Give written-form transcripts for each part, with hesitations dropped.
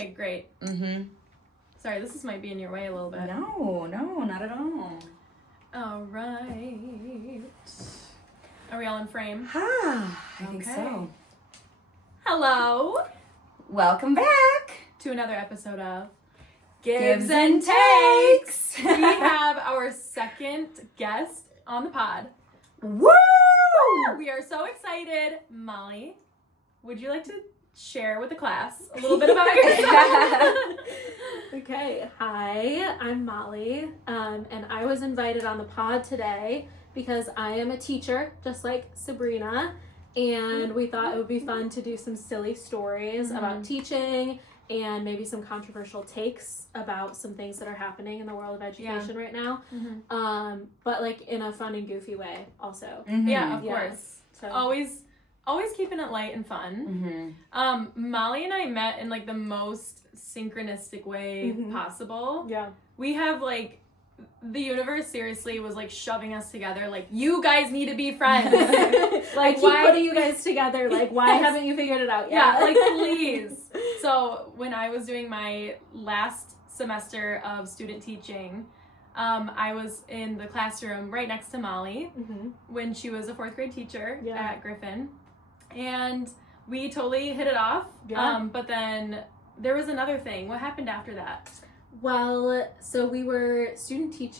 Okay, great. Mm-hmm. Sorry, this might be in your way a little bit. No, not at all. All right. Are we all in frame? I think Okay. so. Hello Welcome back to another episode of Gives and Takes. We have our second guest on the pod. Woo! We are so excited. Molly, would you like to share with the class a little bit about yourself? Okay, hi, I'm Molly, and I was invited on the pod today because I am a teacher, just like Sabrina, and we thought it would be fun to do some silly stories about teaching and maybe some controversial takes about some things that are happening in the world of education right now, but like in a fun and goofy way also. Yeah, of course. So. Always keeping it light and fun. Molly and I met in like the most synchronistic way possible. Yeah. We have like, the universe seriously was like shoving us together, like, you guys need to be friends. Like, keep putting you guys together, like, why haven't you figured it out yet? Yeah, like, please. So when I was doing my last semester of student teaching, I was in the classroom right next to Molly when she was a 4th grade teacher at Griffin. And we totally hit it off. Yeah. But then there was another thing. What happened after that? Well, so we were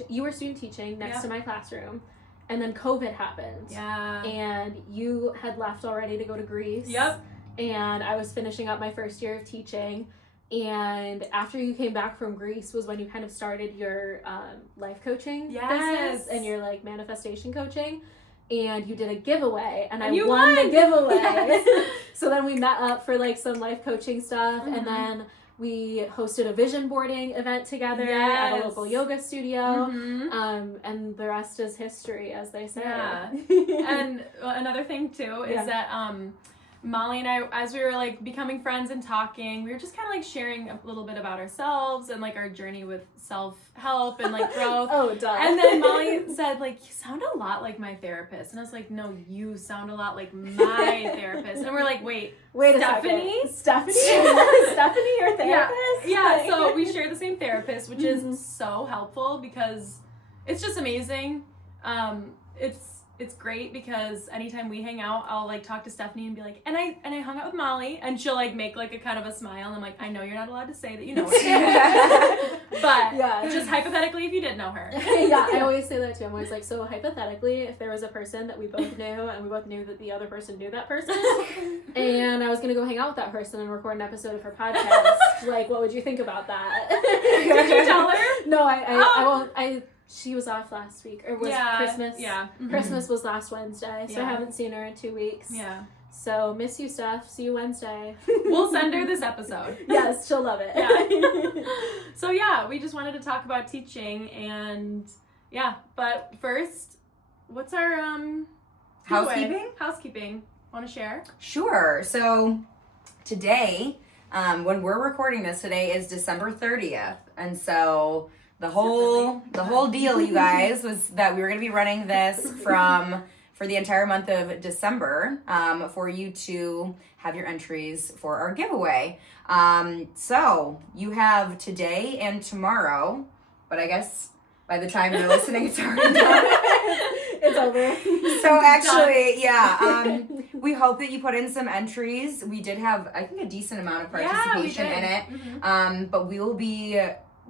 you were student teaching next to my classroom, and then COVID happened. Yeah. And you had left already to go to Greece. Yep. And I was finishing up my first year of teaching. And after you came back from Greece was when you kind of started your life coaching business and your like manifestation coaching. And you did a giveaway, and I won the giveaway. Yes. So then we met up for like some life coaching stuff, and then we hosted a vision boarding event together at a local yoga studio. And the rest is history, as they say. Yeah. And another thing too is that Molly and I, as we were like becoming friends and talking, we were just kind of like sharing a little bit about ourselves and like our journey with self-help and like growth. Oh, duh. And then Molly said, like, you sound a lot like my therapist. And I was like, no, you sound a lot like my therapist. And we're like, wait Stephanie? Stephanie, your therapist? Yeah. So we share the same therapist, which is so helpful because it's just amazing. It's great because anytime we hang out, I'll like talk to Stephanie and be like, and I hung out with Molly, and she'll like make like a kind of a smile, and I'm like, I know you're not allowed to say that you know her, but just hypothetically, if you didn't know her. I always say that too. I'm always like, so hypothetically, if there was a person that we both knew, and we both knew that the other person knew that person, and I was gonna go hang out with that person and record an episode of her podcast, like, what would you think about that? Did you tell her? No, I won't. She was off last week, or was Christmas? Yeah. Christmas was last Wednesday, so I haven't seen her in 2 weeks. Yeah. So, miss you, Steph. See you Wednesday. We'll send her this episode. Yes, she'll love it. Yeah. So, we just wanted to talk about teaching, and, but first, what's our, Housekeeping. Want to share? Sure. So today, when we're recording this today is December 30th. And so the whole deal, you guys, was that we were going to be running this for the entire month of December, for you to have your entries for our giveaway. So you have today and tomorrow, but I guess by the time you're listening, it's already done. It's over. So actually, we hope that you put in some entries. We did have, I think, a decent amount of participation in it. But we will be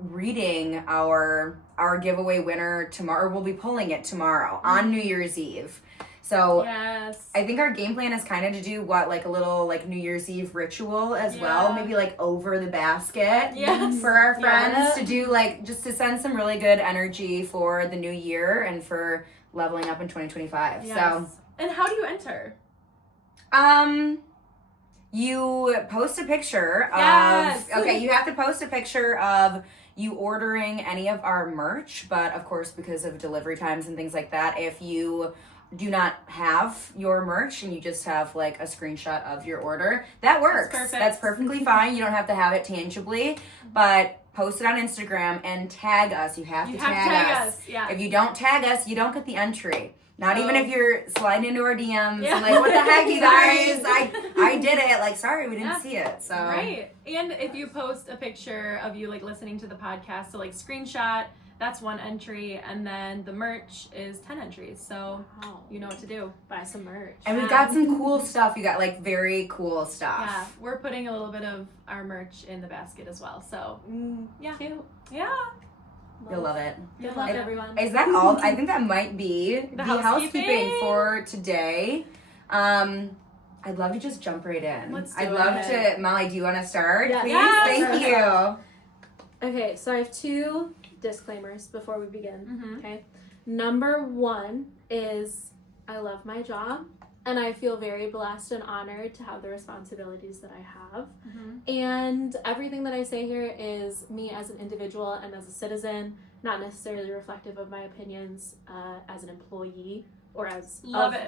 reading our giveaway winner tomorrow. We'll be pulling it tomorrow on New Year's Eve. So I think our game plan is kind of to do like a little like New Year's Eve ritual as well. Maybe like over the basket for our friends to do, like, just to send some really good energy for the new year and for leveling up in 2025. Yes. So, and how do you enter? You post a picture of, you have to post a picture of you ordering any of our merch, but of course, because of delivery times and things like that, if you do not have your merch and you just have like a screenshot of your order, that works. That's perfectly fine. You don't have to have it tangibly, but post it on Instagram and tag us. You have to tag us. Yeah. If you don't tag us, you don't get the entry. Not even if you're sliding into our DMs and like, what the heck, you guys? I did it. Like, sorry, we didn't see it. So right. And if you post a picture of you like listening to the podcast, so like screenshot, that's 1 entry, and then the merch is 10 entries. So you know what to do. Buy some merch. And we've got some cool stuff. You got like very cool stuff. Yeah, we're putting a little bit of our merch in the basket as well. So yeah, cute. Yeah. You'll love it. Good luck, everyone. Is that all? I think that might be the housekeeping for today. I'd love to just jump right in. I'd love to. Molly, do you want to start? Yeah. Please? Yeah, Thank you. Okay, so I have 2 disclaimers before we begin. Okay. Number 1 is I love my job and I feel very blessed and honored to have the responsibilities that I have. And everything that I say here is me as an individual and as a citizen, not necessarily reflective of my opinions as an employee or as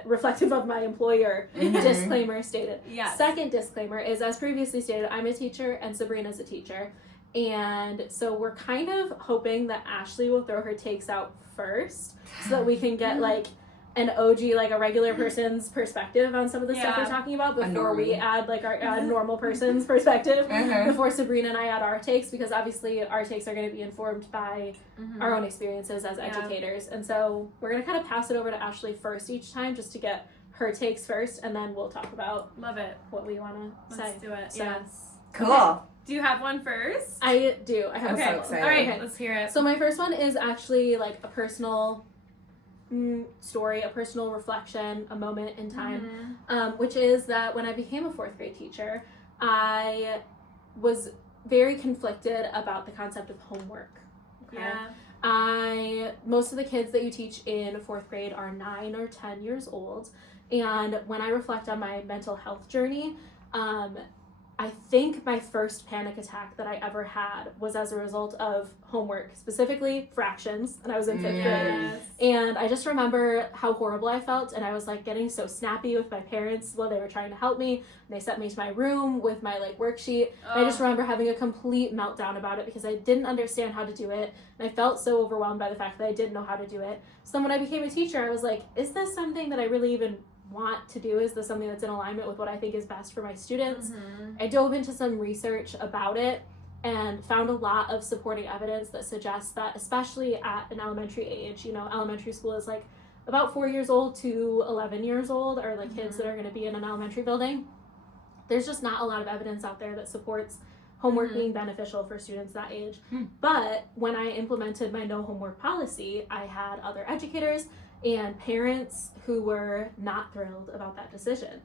reflective of my employer. Disclaimer stated. Yes. Second disclaimer is, as previously stated, I'm a teacher and Sabrina's a teacher. And so we're kind of hoping that Ashley will throw her takes out first so that we can get like an OG, like a regular person's perspective on some of the stuff we're talking about before we add like our normal person's perspective, before Sabrina and I add our takes, because obviously our takes are going to be informed by our own experiences as educators. And so we're going to kind of pass it over to Ashley first each time just to get her takes first, and then we'll talk about what we want to say. Let's do it. So, yes. Cool. Okay. Do you have one first? I do. I have so a excited. All right, let's hear it. So my first one is actually like a personal story, a personal reflection, a moment in time, which is that when I became a 4th grade teacher, I was very conflicted about the concept of homework. Okay? Yeah. Most of the kids that you teach in 4th grade are 9 or 10 years old, and when I reflect on my mental health journey, I think my first panic attack that I ever had was as a result of homework, specifically fractions, and I was in 5th grade. And I just remember how horrible I felt, and I was like getting so snappy with my parents while they were trying to help me. They sent me to my room with my like worksheet. I just remember having a complete meltdown about it because I didn't understand how to do it, and I felt so overwhelmed by the fact that I didn't know how to do it. So then when I became a teacher, I was like, is this something that I really even want to do? Is this something that's in alignment with what I think is best for my students? I dove into some research about it and found a lot of supporting evidence that suggests that, especially at an elementary age, you know, elementary school is like about 4 years old to 11 years old, or like kids that are going to be in an elementary building. There's just not a lot of evidence out there that supports homework being beneficial for students that age. But when I implemented my no homework policy, I had other educators and parents who were not thrilled about that decision.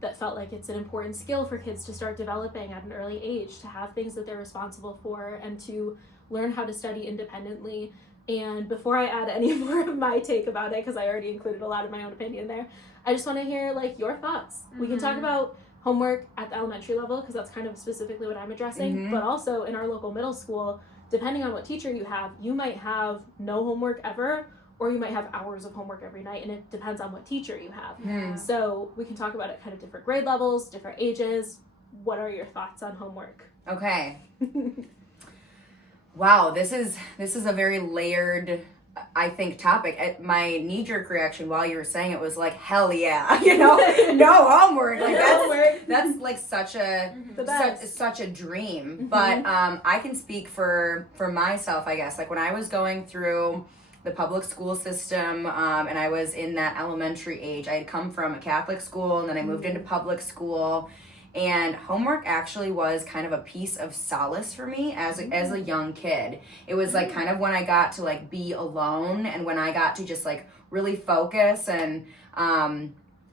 That felt like it's an important skill for kids to start developing at an early age, to have things that they're responsible for and to learn how to study independently. And before I add any more of my take about it, because I already included a lot of my own opinion there, I just want to hear like your thoughts. We can talk about homework at the elementary level, because that's kind of specifically what I'm addressing, but also in our local middle school, depending on what teacher you have, you might have no homework ever, or you might have hours of homework every night, and it depends on what teacher you have. So we can talk about it kind of different grade levels, different ages. What are your thoughts on homework? Okay. Wow, this is a very layered, I think, topic. My knee-jerk reaction while you were saying it was like, hell yeah, you know, no homework. Like that's like such a such a dream. But I can speak for myself, I guess. Like when I was going through the public school system, and I was in that elementary age. I had come from a Catholic school, and then I moved into public school, and homework actually was kind of a piece of solace for me as a young kid. It was like kind of when I got to like be alone, and when I got to just like really focus, and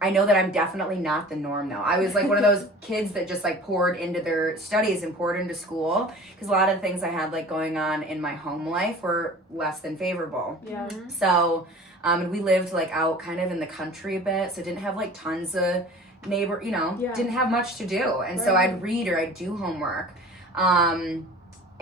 I know that I'm definitely not the norm though. I was like one of those kids that just like poured into their studies and poured into school, because a lot of the things I had like going on in my home life were less than favorable. So, and we lived like out kind of in the country a bit, so didn't have like tons of didn't have much to do. And so I'd read or I'd do homework.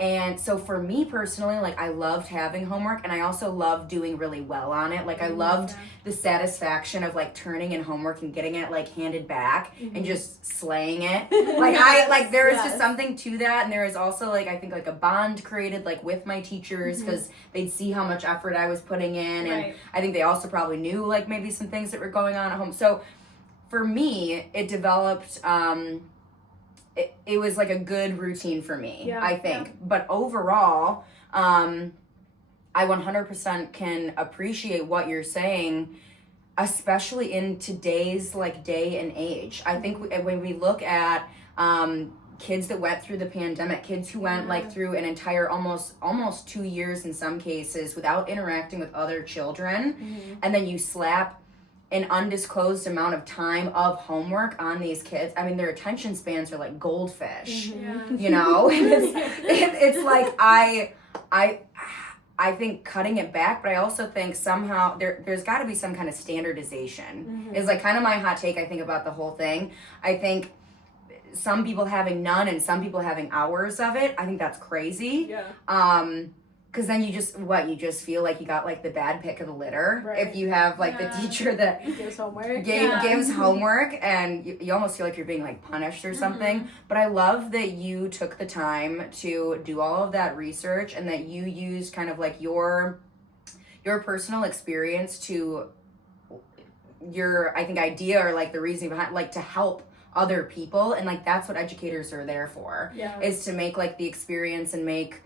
And so for me personally, like I loved having homework, and I also loved doing really well on it. Like I loved the satisfaction of like turning in homework and getting it like handed back and just slaying it. Like there was just something to that, and there was also like I think like a bond created like with my teachers because they'd see how much effort I was putting in, and I think they also probably knew like maybe some things that were going on at home. So for me, it developed. It was like a good routine for me, I think. But overall, I 100% can appreciate what you're saying, especially in today's like day and age. I think when we look at kids that went through the pandemic, kids who went like through an entire almost 2 years in some cases without interacting with other children, and then you slap an undisclosed amount of time of homework on these kids. I mean, their attention spans are like goldfish, you know? It's like, I think cutting it back, but I also think somehow there's got to be some kind of standardization is like kind of my hot take, I think, about the whole thing. I think some people having none and some people having hours of it, I think that's crazy. Because then you just feel like you got like the bad pick of the litter if you have like the teacher that gives homework, gives homework, and you almost feel like you're being like punished or something. But I love that you took the time to do all of that research and that you used kind of like your personal experience to your, I think, idea or like the reasoning behind like to help other people, and like that's what educators are there for, is to make like the experience and make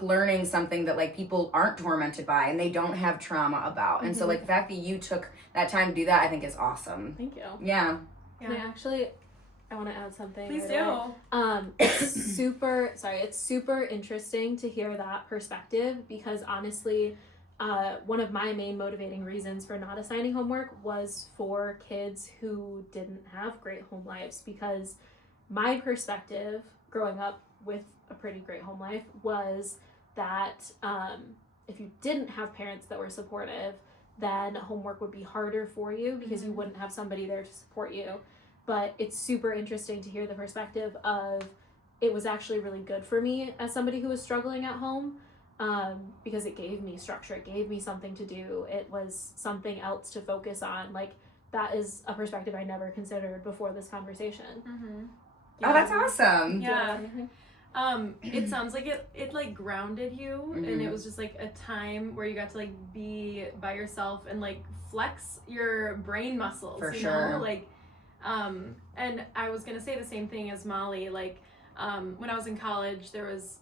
learning something that like people aren't tormented by and they don't have trauma about. And so like the fact that you took that time to do that, I think is awesome. Thank you. Yeah. And I want to add something. Please do. It's super interesting to hear that perspective, because honestly, one of my main motivating reasons for not assigning homework was for kids who didn't have great home lives, because my perspective growing up with a pretty great home life was that if you didn't have parents that were supportive, then homework would be harder for you because you wouldn't have somebody there to support you. But it's super interesting to hear the perspective of it was actually really good for me as somebody who was struggling at home, because it gave me structure, it gave me something to do, it was something else to focus on. Like that is a perspective I never considered before this conversation. Oh, that's awesome. It sounds like it like grounded you, and it was just like a time where you got to like be by yourself and like flex your brain muscles. For you sure. know? Like, and I was gonna say the same thing as Molly. Like, when I was in college, there was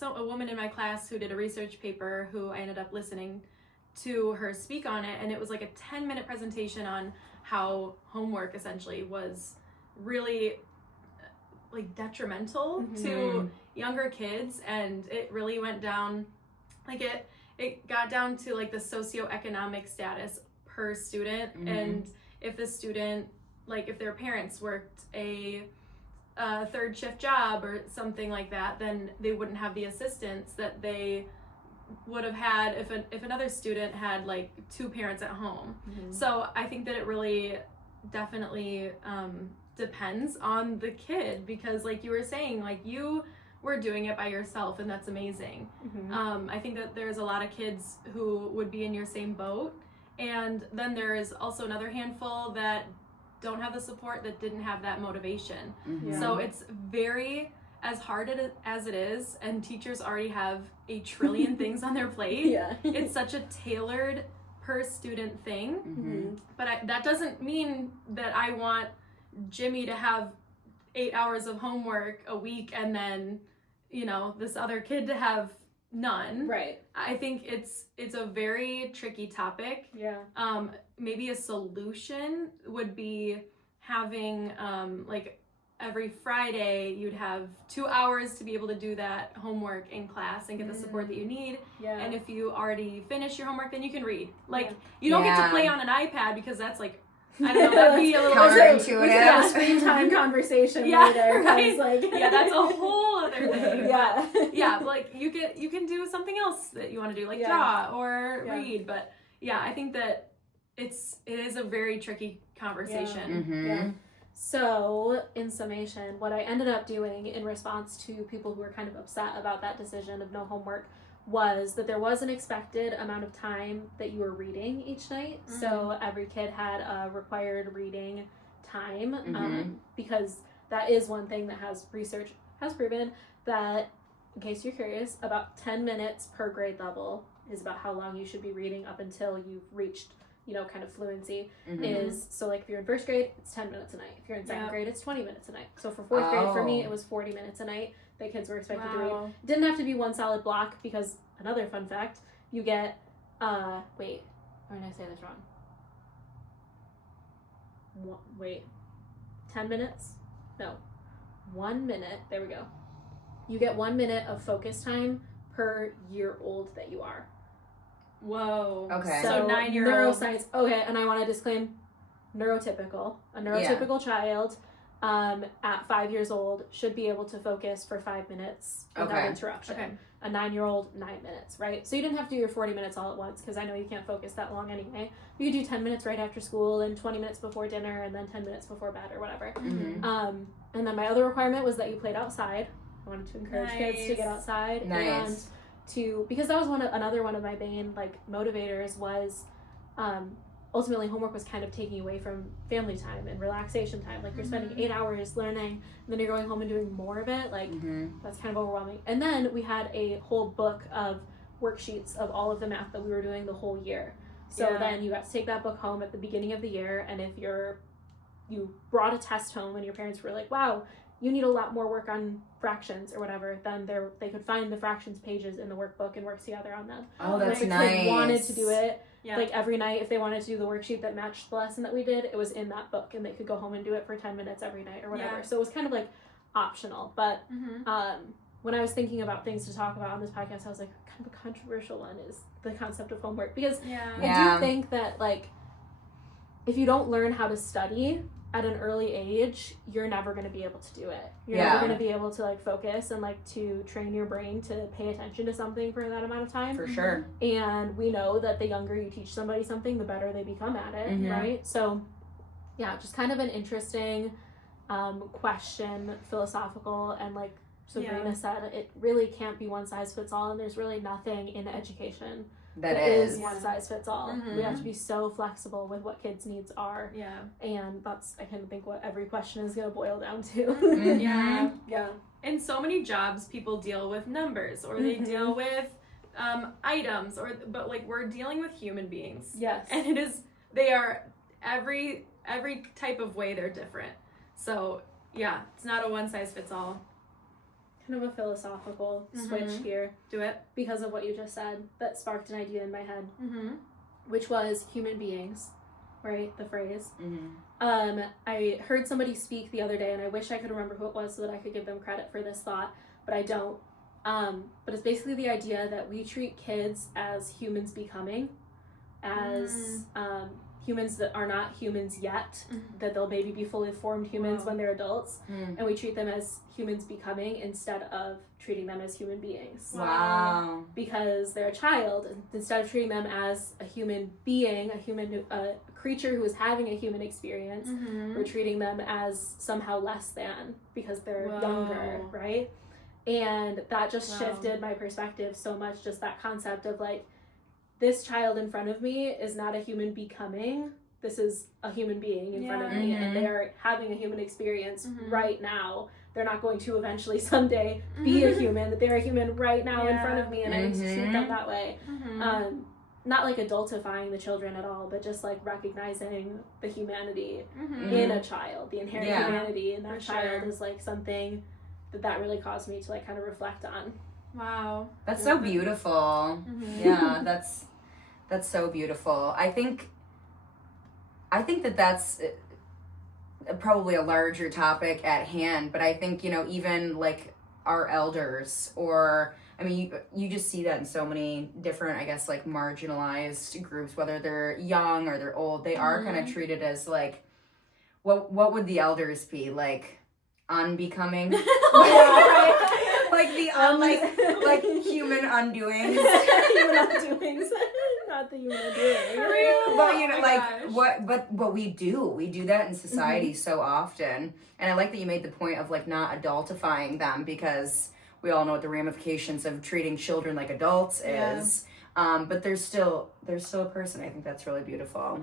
a woman in my class who did a research paper who I ended up listening to her speak on it, and it was like a 10-minute presentation on how homework essentially was really like detrimental to younger kids, and it really went down like it got down to like the socioeconomic status per student, and if the student, like if their parents worked a third shift job or something like that, then they wouldn't have the assistance that they would have had if another student had like two parents at home. So I think that it really definitely depends on the kid, because like you were saying, like you were doing it by yourself, and that's amazing. I think that there's a lot of kids who would be in your same boat, and then there is also another handful that don't have the support, that didn't have that motivation. So it's very, as hard as it is, and teachers already have a trillion things on their plate, it's such a tailored per student thing. But that doesn't mean that I want Jimmy to have 8 hours of homework a week and then, you know, this other kid to have none. Right. I think it's a very tricky topic. Maybe a solution would be having like every Friday you'd have 2 hours to be able to do that homework in class and get the support that you need. And if you already finish your homework, then you can read. Like you don't get to play on an iPad, because that's like, I don't know, that'd be a little counterintuitive. Screen time conversation later. Right? Like, that's a whole other thing. But like you can do something else that you want to do, like draw or read. But I think that it is a very tricky conversation. So, in summation, what I ended up doing in response to people who were kind of upset about that decision of no homework was that there was an expected amount of time that you were reading each night. Mm-hmm. So every kid had a required reading time, because that is one thing that research has proven that, in case you're curious, about 10 minutes per grade level is about how long you should be reading up until you've reached, kind of fluency. So like if you're in first grade, it's 10 minutes a night. If you're in second grade, it's 20 minutes a night. So for fourth grade, for me, it was 40 minutes a night that kids were expected to read. It didn't have to be one solid block, because another fun fact, you get, wait, or did I say this wrong? 10 minutes? No, 1 minute, there we go. You get 1 minute of focus time per year old that you are. Whoa. Okay. So 9-year-old. Neuroscience. Okay, and I want to disclaim, neurotypical. A neurotypical child at 5 years old should be able to focus for 5 minutes without interruption. Okay. A 9-year-old, 9 minutes, right? So you didn't have to do your 40 minutes all at once, because I know you can't focus that long anyway. You could do 10 minutes right after school, and 20 minutes before dinner, and then 10 minutes before bed or whatever. And then my other requirement was that you played outside. I wanted to encourage kids to get outside. And because that was another one of my main motivators was ultimately homework was kind of taking away from family time and relaxation time. You're spending 8 hours learning, and then you're going home and doing more of it. That's kind of overwhelming. And then we had a whole book of worksheets of all of the math that we were doing the whole year. So then you got to take that book home at the beginning of the year, and if you brought a test home and your parents were like, wow, you need a lot more work on fractions or whatever, then they could find the fractions pages in the workbook and work together on them. Oh, that's if nice. If they wanted to do it, every night, if they wanted to do the worksheet that matched the lesson that we did, it was in that book, and they could go home and do it for 10 minutes every night or whatever. Yeah. So it was kind of optional. But when I was thinking about things to talk about on this podcast, I was like, kind of a controversial one is the concept of homework. Because I do think that, if you don't learn how to study at an early age, you're never going to be able to do it. You're never going to be able to focus and to train your brain to pay attention to something for that amount of time. For sure. And we know that the younger you teach somebody something, the better they become at it, right? So, just kind of an interesting question, philosophical, and Sabrina said, it really can't be one size fits all, and there's really nothing in education that is one size fits all. We have to be so flexible with what kids' needs are. Yeah. And that's, I kind of think, what every question is going to boil down to. Yeah. In so many jobs, people deal with numbers, or they deal with items, but we're dealing with human beings. Yes. And they are every type of way they're different. So it's not a one size fits all. Kind of a philosophical switch here. Do it. Because of what you just said, that sparked an idea in my head, which was human beings, right? The phrase. I heard somebody speak the other day, and I wish I could remember who it was so that I could give them credit for this thought, but I don't. But it's basically the idea that we treat kids as humans becoming, as humans that are not humans yet, that they'll maybe be fully formed humans when they're adults, and we treat them as humans becoming instead of treating them as human beings. Wow. Because they're a child, instead of treating them as a human being, a creature who is having a human experience, we're treating them as somehow less than because they're younger, right? And that just shifted my perspective so much, just that concept of this child in front of me is not a human becoming. This is a human being in front of me, and they're having a human experience right now. They're not going to eventually someday be a human. They're a human right now in front of me, and I need to treat them that way. Not adultifying the children at all, but just recognizing the humanity in a child, the inherent humanity in that child is something that really caused me to kind of reflect on. Wow. That's so beautiful. Yeah, that's so beautiful. I think that's probably a larger topic at hand, but I think, even our elders, or, I mean, you just see that in so many different, I guess, marginalized groups, whether they're young or they're old, they are kind of treated as what would the elders be? Unbecoming? Right? The human undoings. Human undoings. bad thing you want to do. For real? But you know, Oh my like gosh. but we do that in society so often, and I like that you made the point of like not adultifying them, because we all know what the ramifications of treating children like adults is. But there's still a person. I think that's really beautiful.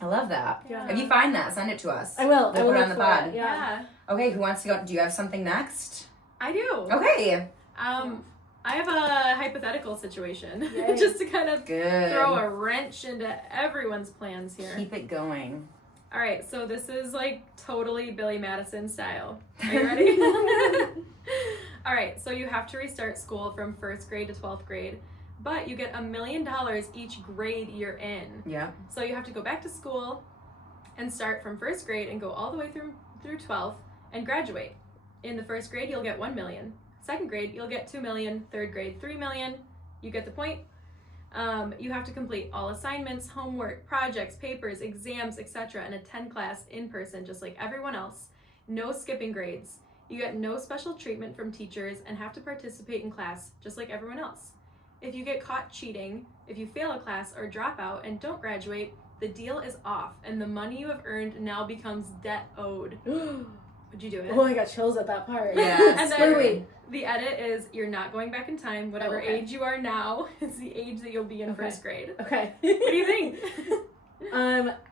I love that. Yeah. If you find that, send it to us. I will. We'll put it on the pod. Yeah. Okay, who wants to go? Do you have something next? I do. Okay. I have a hypothetical situation Yay. just to kind of Good. throw a wrench into everyone's plans here. Keep it going. All right, so this is like totally Billy Madison style. Are you ready? All right, so you have to restart school from 1st grade to 12th grade, but you get $1 million each grade you're in. Yeah. So you have to go back to school and start from 1st grade and go all the way through 12th and graduate. In the 1st grade, you'll get 1 million. 2nd grade, you'll get 2 million. 3rd grade, 3 million. You get the point. You have to complete all assignments, homework, projects, papers, exams, etc. and attend class in person just like everyone else. No skipping grades. You get no special treatment from teachers and have to participate in class just like everyone else. If you get caught cheating, if you fail a class or drop out and don't graduate, the deal is off and the money you have earned now becomes debt owed. Would you do it? Oh, I got chills at that part. Yeah. And then Wait. the edit is you're not going back in time. Whatever age you are now is the age that you'll be in 1st grade. Okay. What do you think?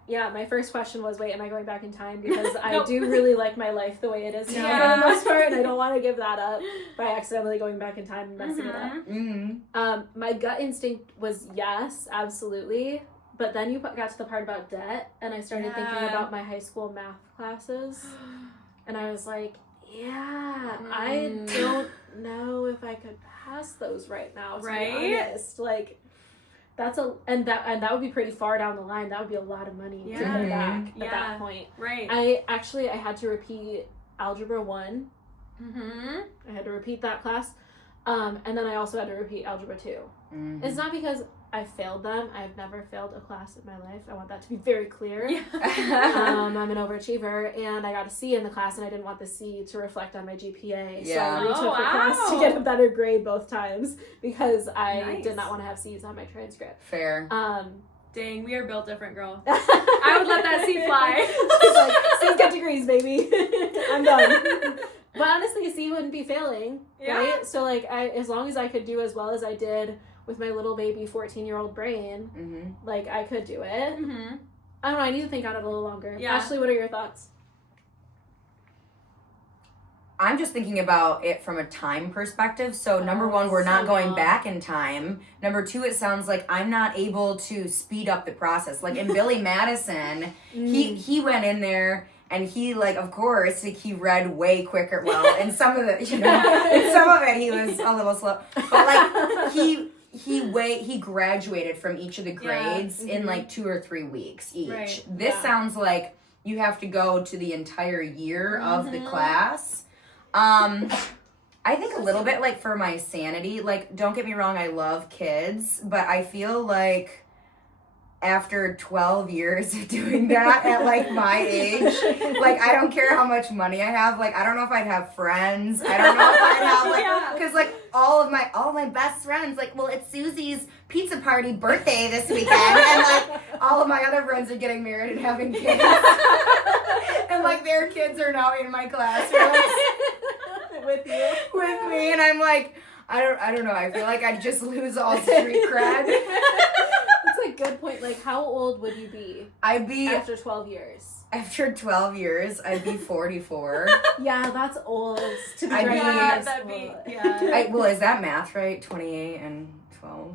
Yeah, my first question was, wait, am I going back in time? Because I Nope. do really like my life the way it is now Yeah. for the most part, and I don't want to give that up by accidentally going back in time and messing it up. Mm-hmm. My gut instinct was yes, absolutely. But then you got to the part about debt, and I started thinking about my high school math classes. And I was like, yeah, I don't know if I could pass those right now, to be honest. Like, and that would be pretty far down the line. That would be a lot of money to pay back at that point. Right. I had to repeat Algebra 1. I had to repeat that class. And then I also had to repeat Algebra 2. It's not because I failed them. I've never failed a class in my life. I want that to be very clear. I'm an overachiever, and I got a C in the class, and I didn't want the C to reflect on my GPA. Yeah. So I retook the class to get a better grade both times because I did not want to have C's on my transcript. Fair. Dang, we are built different, girl. I would let that C fly. She's like, C's got degrees, baby. I'm done. But honestly, a C wouldn't be failing, right? So like, as long as I could do as well as I did with my little baby 14-year-old brain, like I could do it. I don't know, I need to think on it a little longer. Ashley, what are your thoughts? I'm just thinking about it from a time perspective. So number one, we're not going back in time. Number two, it sounds like I'm not able to speed up the process. Like in Billy Madison, he went in there and he, like, of course, like, he read way quicker. Well, and some of it, in some of it he was a little slow. But like he graduated from each of the grades in like 2 or 3 weeks each. Right. This sounds like you have to go to the entire year of the class. I think a little bit like for my sanity, like, don't get me wrong, I love kids, but I feel like after 12 years of doing that at like my age, like, I don't care how much money I have, like, I don't know if I'd have friends, I don't know if I'd have, like, because like all of my best friends, like, well, it's Susie's pizza party birthday this weekend, and like all of my other friends are getting married and having kids, and like their kids are now in my class, with me, and I'm like, I don't know, I feel like I'd just lose all street cred. That's a good point. Like, how old would you be? I'd be after 12 years. After 12 years, I'd be 44. Yeah, that's old to be well, is that math right? 28 and 12.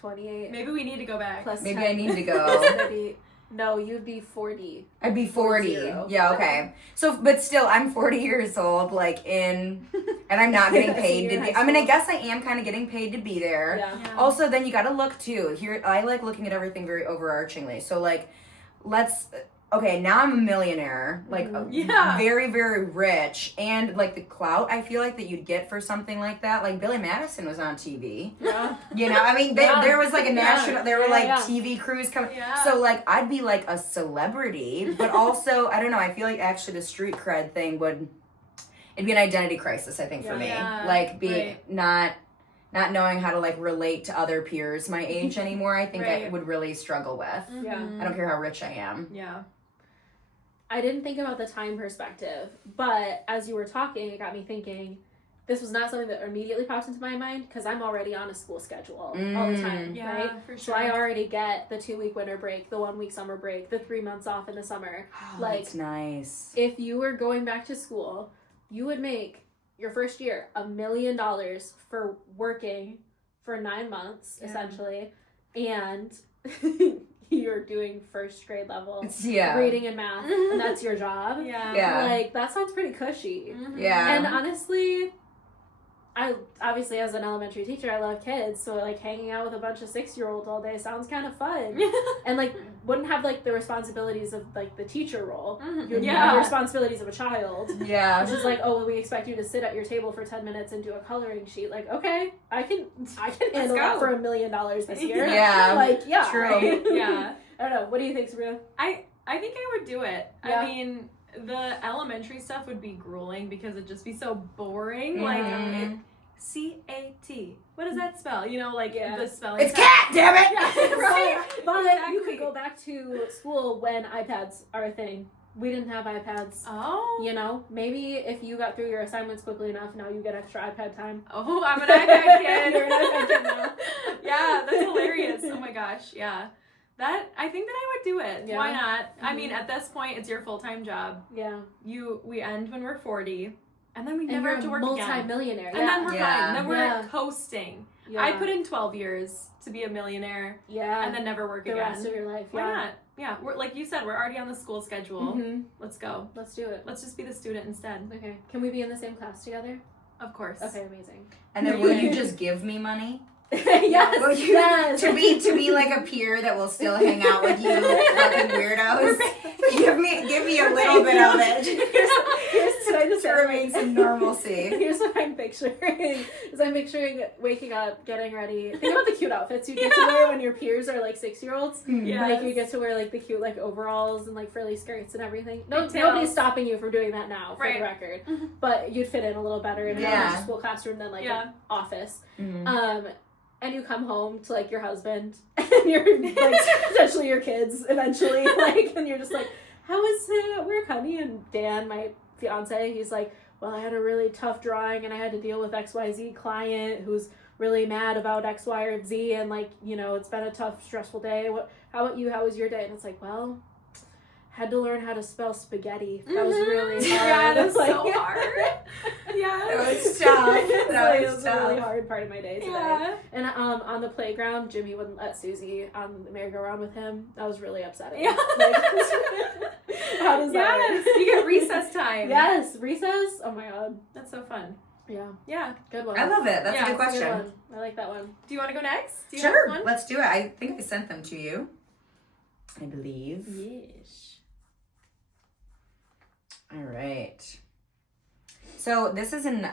28. Maybe we need to go back. Plus maybe 10. I need to go. No, you'd be 40. I'd be 40. 40. Yeah, okay. So, but still, I'm 40 years old, like, and I'm not getting paid to be, I mean, I guess I am kind of getting paid to be there. Yeah. Also, then you gotta look, too. Here, I like looking at everything very overarchingly. So, like, okay, now I'm a millionaire, like, very, very rich, and, like, the clout I feel like that you'd get for something like that, like, Billy Madison was on TV. Yeah. You know, I mean, there was, like, a national, there were, like, TV crews coming, so, like, I'd be, like, a celebrity, but also, I don't know, I feel like, actually, the street cred thing it'd be an identity crisis, I think, for me. Like, not knowing how to like relate to other peers my age anymore, I think Right. I would really struggle with. Yeah. I don't care how rich I am. Yeah. I didn't think about the time perspective, but as you were talking, it got me thinking, this was not something that immediately popped into my mind because I'm already on a school schedule all the time, Yeah, right? for So sure. I already get the 2-week winter break, the 1-week summer break, the 3 months off in the summer. Oh, Like, that's nice. if you were going back to school, you would make your first year $1 million for working for 9 months, essentially, and you're doing first grade level reading and math, and that's your job. Yeah. Like, that sounds pretty cushy. Yeah. And honestly, I obviously, as an elementary teacher, I love kids, so like hanging out with a bunch of 6-year-olds all day sounds kind of fun. And like wouldn't have like the responsibilities of like the teacher role. You'd have the responsibilities of a child. Yeah. Which is like, oh, well, we expect you to sit at your table for 10 minutes and do a coloring sheet. Like, okay, I can handle that for $1 million this year. Yeah. Like, yeah. True. Right? Yeah. I don't know. What do you think, Sabrina? I think I would do it. Yeah. I mean, the elementary stuff would be grueling because it'd just be so boring. Mhm. Like, C-A-T. What does that spell? You know, like the spelling. It's cat, damn it! Yeah, right? But Exactly. you could go back to school when iPads are a thing. We didn't have iPads. Oh. You know, maybe if you got through your assignments quickly enough, now you get extra iPad time. Oh, I'm an iPad kid. You're an iPad kid now. Yeah, that's hilarious. Oh my gosh, yeah. I think that I would do it. Yeah. Why not? I mean, at this point, it's your full-time job. Yeah. We end when we're 40, and then we And never you're have to a work again. multi-millionaire. And then we're Yeah. fine. Then we're Yeah. coasting. Yeah. I put in 12 years to be a millionaire Yeah. and then never work the again. rest of your life. Why Yeah. not? Yeah, we're like you said, we're already on the school schedule. Mm-hmm. Let's go. Let's do it. Let's just be the student instead. Okay. Can we be in the same class together? Of course. Okay, amazing. And then will you just give me money? Yes. Will you, Yes. to be like a peer that will still hang out with you fucking weirdos? give me a little bit of it. Can I just to remain some normalcy. Here's what I'm picturing. Is I'm picturing waking up, getting ready. Think about the cute outfits you get to wear when your peers are like 6-year-olds. Yes. Like you get to wear like the cute like overalls and like frilly skirts and everything. Pigtails. Nobody's stopping you from doing that now, for Right. the record. But you'd fit in a little better in an Yeah. elementary school classroom than like an office. And you come home to like your husband and you're like potentially your kids eventually, like, and you're just like, how was it at work, honey? And Dan, my fiance, he's like, well, I had a really tough drawing and I had to deal with XYZ client who's really mad about X, Y, or Z, and like, you know, it's been a tough, stressful day. How about you? How was your day? And it's like, well, had to learn how to spell spaghetti. That was really hard. Yeah, that's Like, so hard. Yeah. That was tough. It That was was a really tough. hard part of my day today. Yeah. And on the playground, Jimmy wouldn't let Susie on the merry-go-round with him. That was really upsetting. Yeah. Like, how does that Yes, work? you get recess time. Yes, recess. Oh my god. That's so fun. Yeah, Yeah. good one. I love it. That's Yeah, a good That's a question. good one. I like that one. Do you want to go next? Do you Sure, have one? let's do it. I think I sent them to you. I believe. Yes. All right. So this is an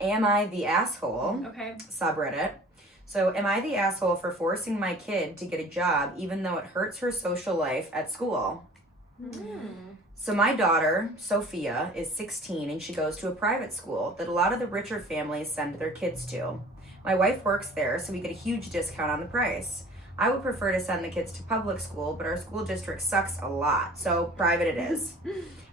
Am I the Asshole Okay. subreddit. So am I the asshole for forcing my kid to get a job even though it hurts her social life at school? So my daughter, Sophia, is 16 and she goes to a private school that a lot of the richer families send their kids to. My wife works there, so we get a huge discount on the price. I would prefer to send the kids to public school, but our school district sucks a lot, so private it is.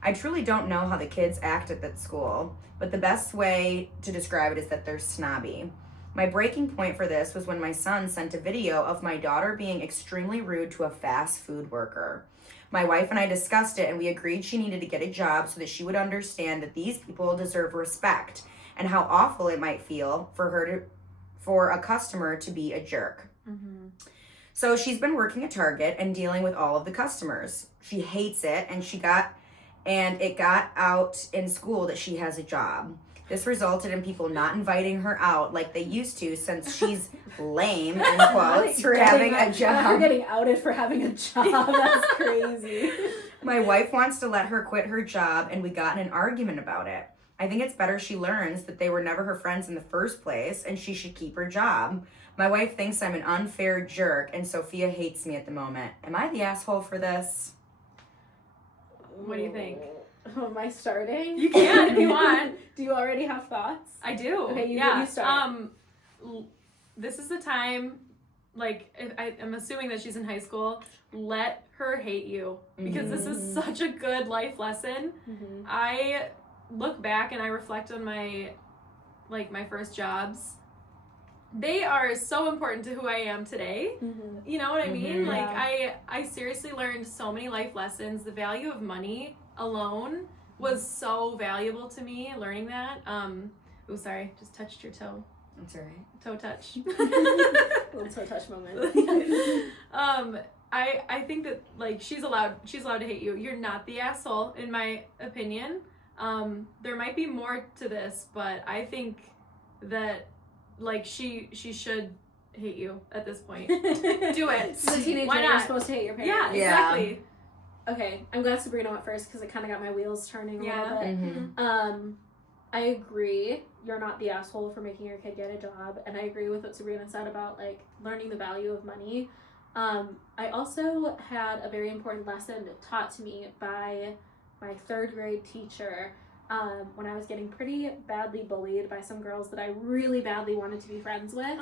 I truly don't know how the kids act at that school, but the best way to describe it is that they're snobby. My breaking point for this was when my son sent a video of my daughter being extremely rude to a fast food worker. My wife and I discussed it, and we agreed she needed to get a job so that she would understand that these people deserve respect and how awful it might feel for a customer to be a jerk. So she's been working at Target and dealing with all of the customers. She hates it, and it got out in school that she has a job. This resulted in people not inviting her out like they used to since she's lame, in quotes, for having a You're job. getting outed for having a job. That's crazy. My wife wants to let her quit her job, and we got in an argument about it. I think it's better she learns that they were never her friends in the first place, and she should keep her job. My wife thinks I'm an unfair jerk, and Sophia hates me at the moment. Am I the asshole for this? What do you think? Am I starting? You can if you want. Do you already have thoughts? I do. Okay, you yeah. start. this is the time, like, I'm assuming that she's in high school, let her hate you, because this is such a good life lesson. I look back and I reflect on my first jobs. They are so important to who I am today. You know what I mean? Like, I seriously learned so many life lessons. The value of money alone was so valuable to me, learning that. Oh, sorry, just touched your toe. That's all right. Toe touch. Little toe touch moment. I think that, like, she's allowed to hate you. You're not the asshole, in my opinion. There might be more to this, but I think that, like, she should hate you at this point. Do it. The teenager, Why not? you're supposed to hate your parents. Yeah, exactly. Okay, I'm glad Sabrina went first because it kind of got my wheels turning a little bit. I agree. You're not the asshole for making your kid get a job, and I agree with what Sabrina said about, like, learning the value of money. I also had a very important lesson taught to me by my 3rd grade teacher when I was getting pretty badly bullied by some girls that I really badly wanted to be friends with.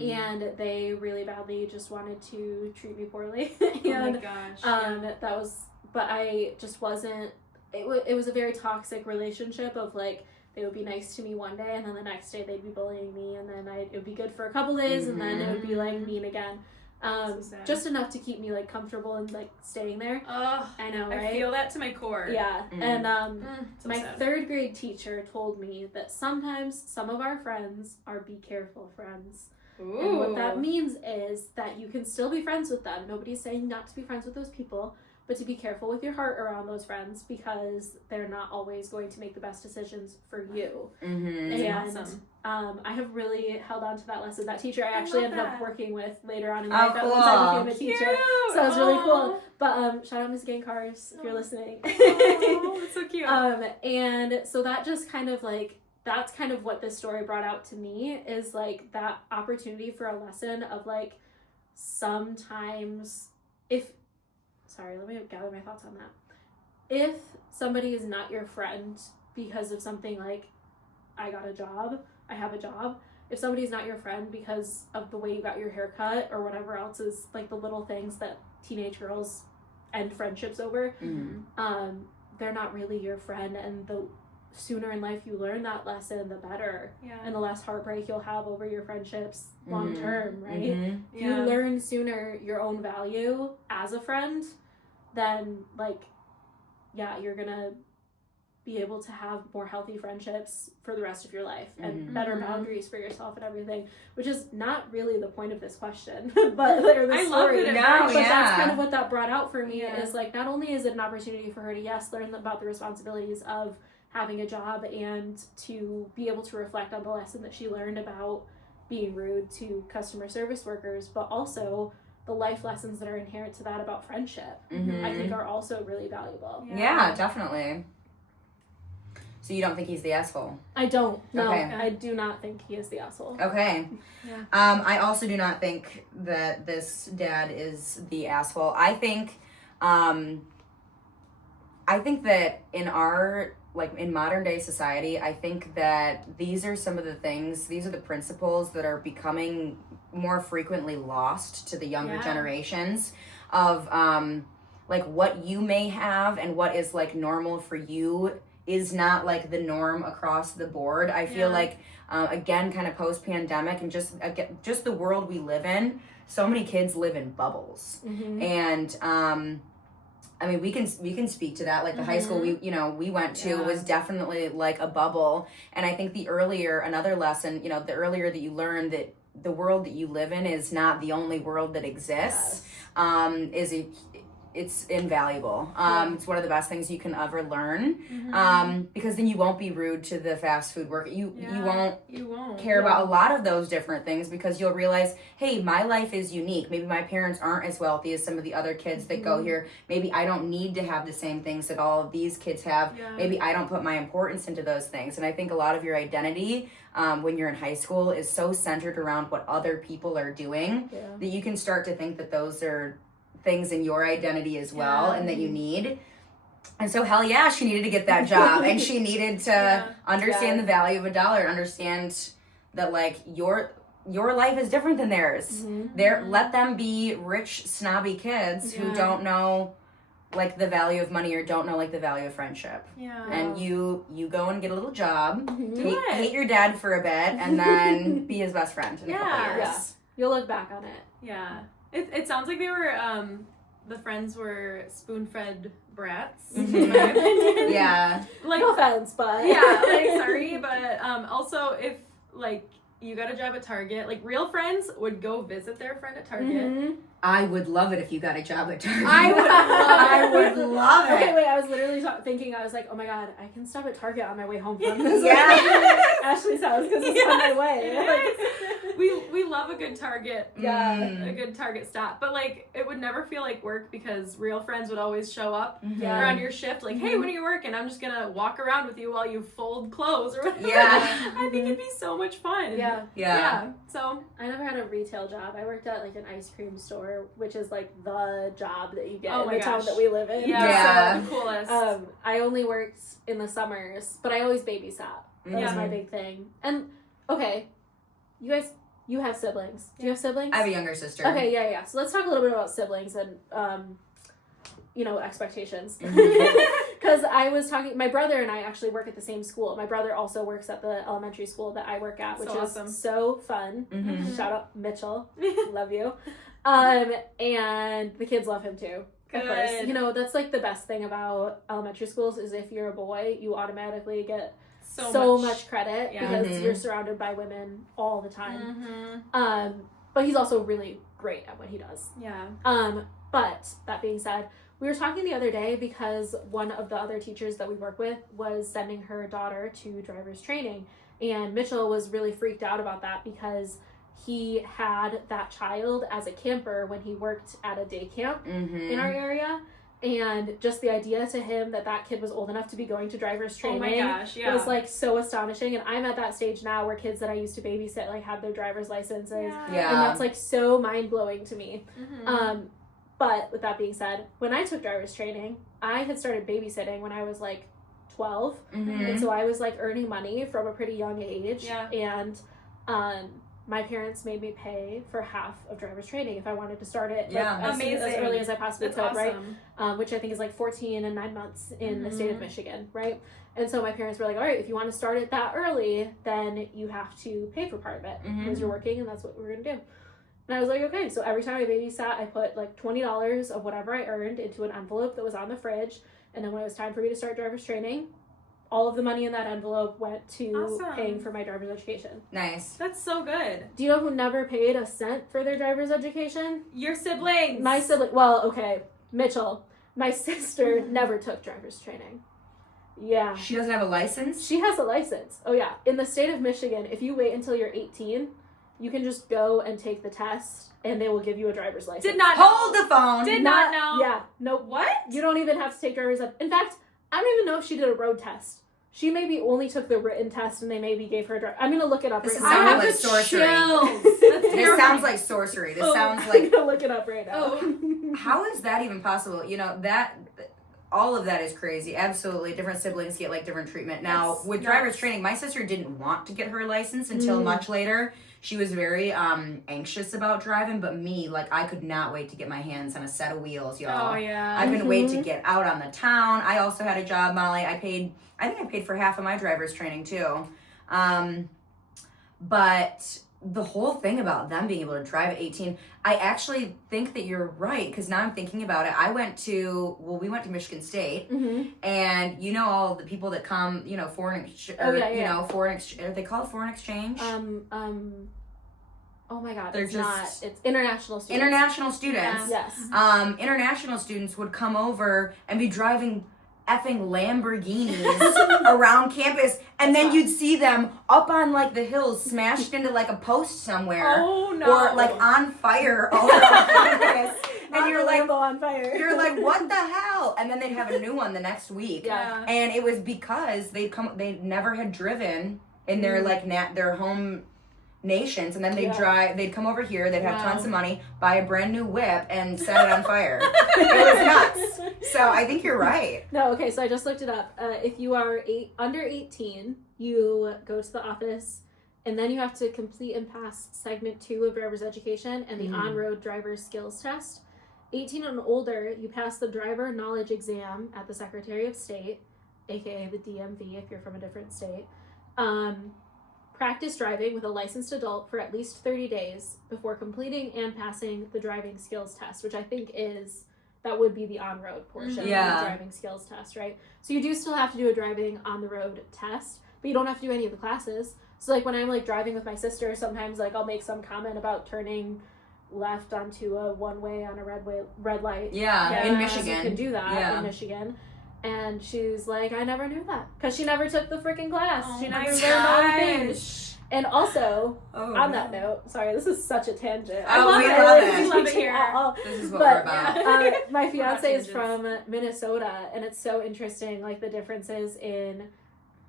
And they really badly just wanted to treat me poorly. And, oh my gosh. that was, but I just wasn't, it was a very toxic relationship of, like, they would be nice to me one day and then the next day they'd be bullying me, and then it would be good for a couple days and then it would be, like, mean again. So sad. Just enough to keep me, like, comfortable and, like, staying there. I know, right? I feel that to my core. Yeah. And so my sad. 3rd grade teacher told me that sometimes some of our friends are be careful friends. Ooh. And what that means is that you can still be friends with them. Nobody's saying not to be friends with those people, but to be careful with your heart around those friends, because they're not always going to make the best decisions for you. And awesome. I have really held on to that lesson. That teacher I actually ended up working with later on in Oh, life. cool. Once I became a teacher. Cute. So it was really cool. But shout out Miss Gang Cars if you're listening. Oh, that's so cute. And so that just kind of, like, that's kind of what this story brought out to me, is, like, that opportunity for a lesson of, like, sometimes let me gather my thoughts on that. If somebody is not your friend because of something like, I have a job, if somebody's not your friend because of the way you got your hair cut or whatever else is, like, the little things that teenage girls end friendships over, they're not really your friend, and the sooner in life you learn that lesson, the better. And the less heartbreak you'll have over your friendships long term, right? If you learn sooner your own value as a friend, then, like, you're gonna be able to have more healthy friendships for the rest of your life and better boundaries for yourself and everything, which is not really the point of this question, but or the I story. love it. But that's kind of what that brought out for me, is, like, not only is it an opportunity for her to, yes, learn about the responsibilities of having a job and to be able to reflect on the lesson that she learned about being rude to customer service workers, but also the life lessons that are inherent to that about friendship, I think are also really valuable. Yeah, definitely. So you don't think he's the asshole? I don't. No, okay. I do not think he is the asshole. Okay. Yeah. I also do not think that this dad is the asshole. I think that in modern day society, I think that these are the principles that are becoming more frequently lost to the younger generations of, like, what you may have and what is, like, normal for you is not, like, the norm across the board. I feel like, again, kind of post-pandemic and just the world we live in, so many kids live in bubbles. And, I mean, we can speak to that. Like, the high school we went to was definitely, like, a bubble. And I think the earlier that you learn that the world that you live in is not the only world that exists, it's invaluable. It's one of the best things you can ever learn, because then you won't be rude to the fast food worker. You won't care about a lot of those different things, because you'll realize, hey, my life is unique. Maybe my parents aren't as wealthy as some of the other kids that go here. Maybe I don't need to have the same things that all of these kids have. Maybe I don't put my importance into those things. And I think a lot of your identity when you're in high school is so centered around what other people are doing that you can start to think that those are things in your identity as well, and that you need. And so, hell yeah, she needed to get that job, and she needed to understand the value of a dollar, understand that, like, your life is different than theirs. Mm-hmm. Let them be rich, snobby kids who don't know like the value of money or don't know like the value of friendship. Yeah. And you go and get a little job, hate your dad for a bit, and then be his best friend in a couple years. Yeah. You'll look back on it. Yeah. It sounds like they were, the friends were spoon-fed brats, in my opinion. Yeah. Like, no offense, but. Yeah, like, sorry, but also if, like, you got a job at Target, like, real friends would go visit their friend at Target. Mm-hmm. I would love it if you got a job at Target. I would love it. Okay, wait, I was literally thinking, I was like, oh my god, I can stop at Target on my way home from this. Ashley's house, because it's on my way. We love a good Target. Yeah. A good Target stop. But, like, it would never feel like work because real friends would always show up around your shift. Like, hey, when are you working? I'm just going to walk around with you while you fold clothes or whatever. Yeah. I think it'd be so much fun. Yeah. So. I never had a retail job. I worked at, like, an ice cream store, which is, like, the job that you get in the town that we live in. Yeah. So, the coolest. I only worked in the summers, but I always babysat. That was my big thing. And, okay, you have siblings. Do you have siblings? I have a younger sister. Okay, yeah. So let's talk a little bit about siblings and, expectations. Because I was talking, my brother and I actually work at the same school. My brother also works at the elementary school that I work at, which is awesome. So fun. Mm-hmm. Shout out Mitchell. Love you. And the kids love him too. Of course. That's like the best thing about elementary schools is if you're a boy, you automatically get so much credit because you're surrounded by women all the time. But he's also really great at what he does. Yeah. But that being said, we were talking the other day because one of the other teachers that we work with was sending her daughter to driver's training, and Mitchell was really freaked out about that because he had that child as a camper when he worked at a day camp in our area. And just the idea to him that kid was old enough to be going to driver's training was like so astonishing. And I'm at that stage now where kids that I used to babysit like have their driver's licenses. And that's like so mind-blowing to me. But with that being said, when I took driver's training, I had started babysitting when I was like 12. And so I was like earning money from a pretty young age. And my parents made me pay for half of driver's training if I wanted to start it as early as I possibly could, awesome. Right? Which I think is like 14 and 9 months in the state of Michigan, right? And so my parents were like, all right, if you want to start it that early, then you have to pay for part of it because you're working, and that's what we're going to do. And I was like, okay. So every time I babysat, I put like $20 of whatever I earned into an envelope that was on the fridge. And then when it was time for me to start driver's training, all of the money in that envelope went to paying for my driver's education. Nice. That's so good. Do you know who never paid a cent for their driver's education? Your siblings. My sibling. Well, okay. Mitchell. My sister never took driver's training. Yeah. She doesn't have a license? She has a license. Oh, yeah. In the state of Michigan, if you wait until you're 18, you can just go and take the test, and they will give you a driver's license. Did not know. Hold the phone. Did not know. Yeah. Nope. What? You don't even have to take driver's ed. In fact, I don't even know if she did a road test. She maybe only took the written test, and they maybe gave her a driver. I'm going to look it up right now. This sounds like sorcery. This sounds like sorcery. This sounds like... I'm going to look it up right now. How is that even possible? All of that is crazy. Absolutely. Different siblings get like different treatment. Now, with driver's training, my sister didn't want to get her license until much later. She was very anxious about driving, but me, like, I could not wait to get my hands on a set of wheels, y'all. Oh, yeah. I couldn't wait to get out on the town. I also had a job, Molly. I think I paid for half of my driver's training, too. But the whole thing about them being able to drive at 18, I actually think that you're right, because now I'm thinking about it. We went to Michigan State, and all the people that come, foreign exchange, are they called foreign exchange? Oh my God, it's international students. International students. Yeah. Yes. International students would come over and be driving effing Lamborghinis around campus, and then you'd see them up on like the hills, smashed into like a post somewhere, or like on fire all around campus. And you're like, on fire. You're like, what the hell? And then they'd have a new one the next week. Yeah. And it was because they never had driven in their like their home nations, and then they'd come over here, they'd have tons of money, buy a brand new whip, and set it on fire. It was nuts. So I think you're right. No, okay, so I just looked it up. If you are under 18, you go to the office And then you have to complete and pass segment 2 of driver's education and the on-road driver's skills test. 18 and older, you pass the driver knowledge exam at the Secretary of State, aka the DMV if you're from a different state. Practice driving with a licensed adult for at least 30 days before completing and passing the driving skills test, which I think that would be the on-road portion of the driving skills test, right? So you do still have to do a driving on-the-road test, but you don't have to do any of the classes. So, like, when I'm, like, driving with my sister, sometimes, like, I'll make some comment about turning left onto a one-way on a red light. Yeah, in Michigan. You can do that in Michigan. And she's like, I never knew that. Because she never took the freaking class. She never learned all the things. And also, on that note, sorry, this is such a tangent. We love it. We love it here. This is what we're about. My fiance is from Minnesota, and it's so interesting, like, the differences in,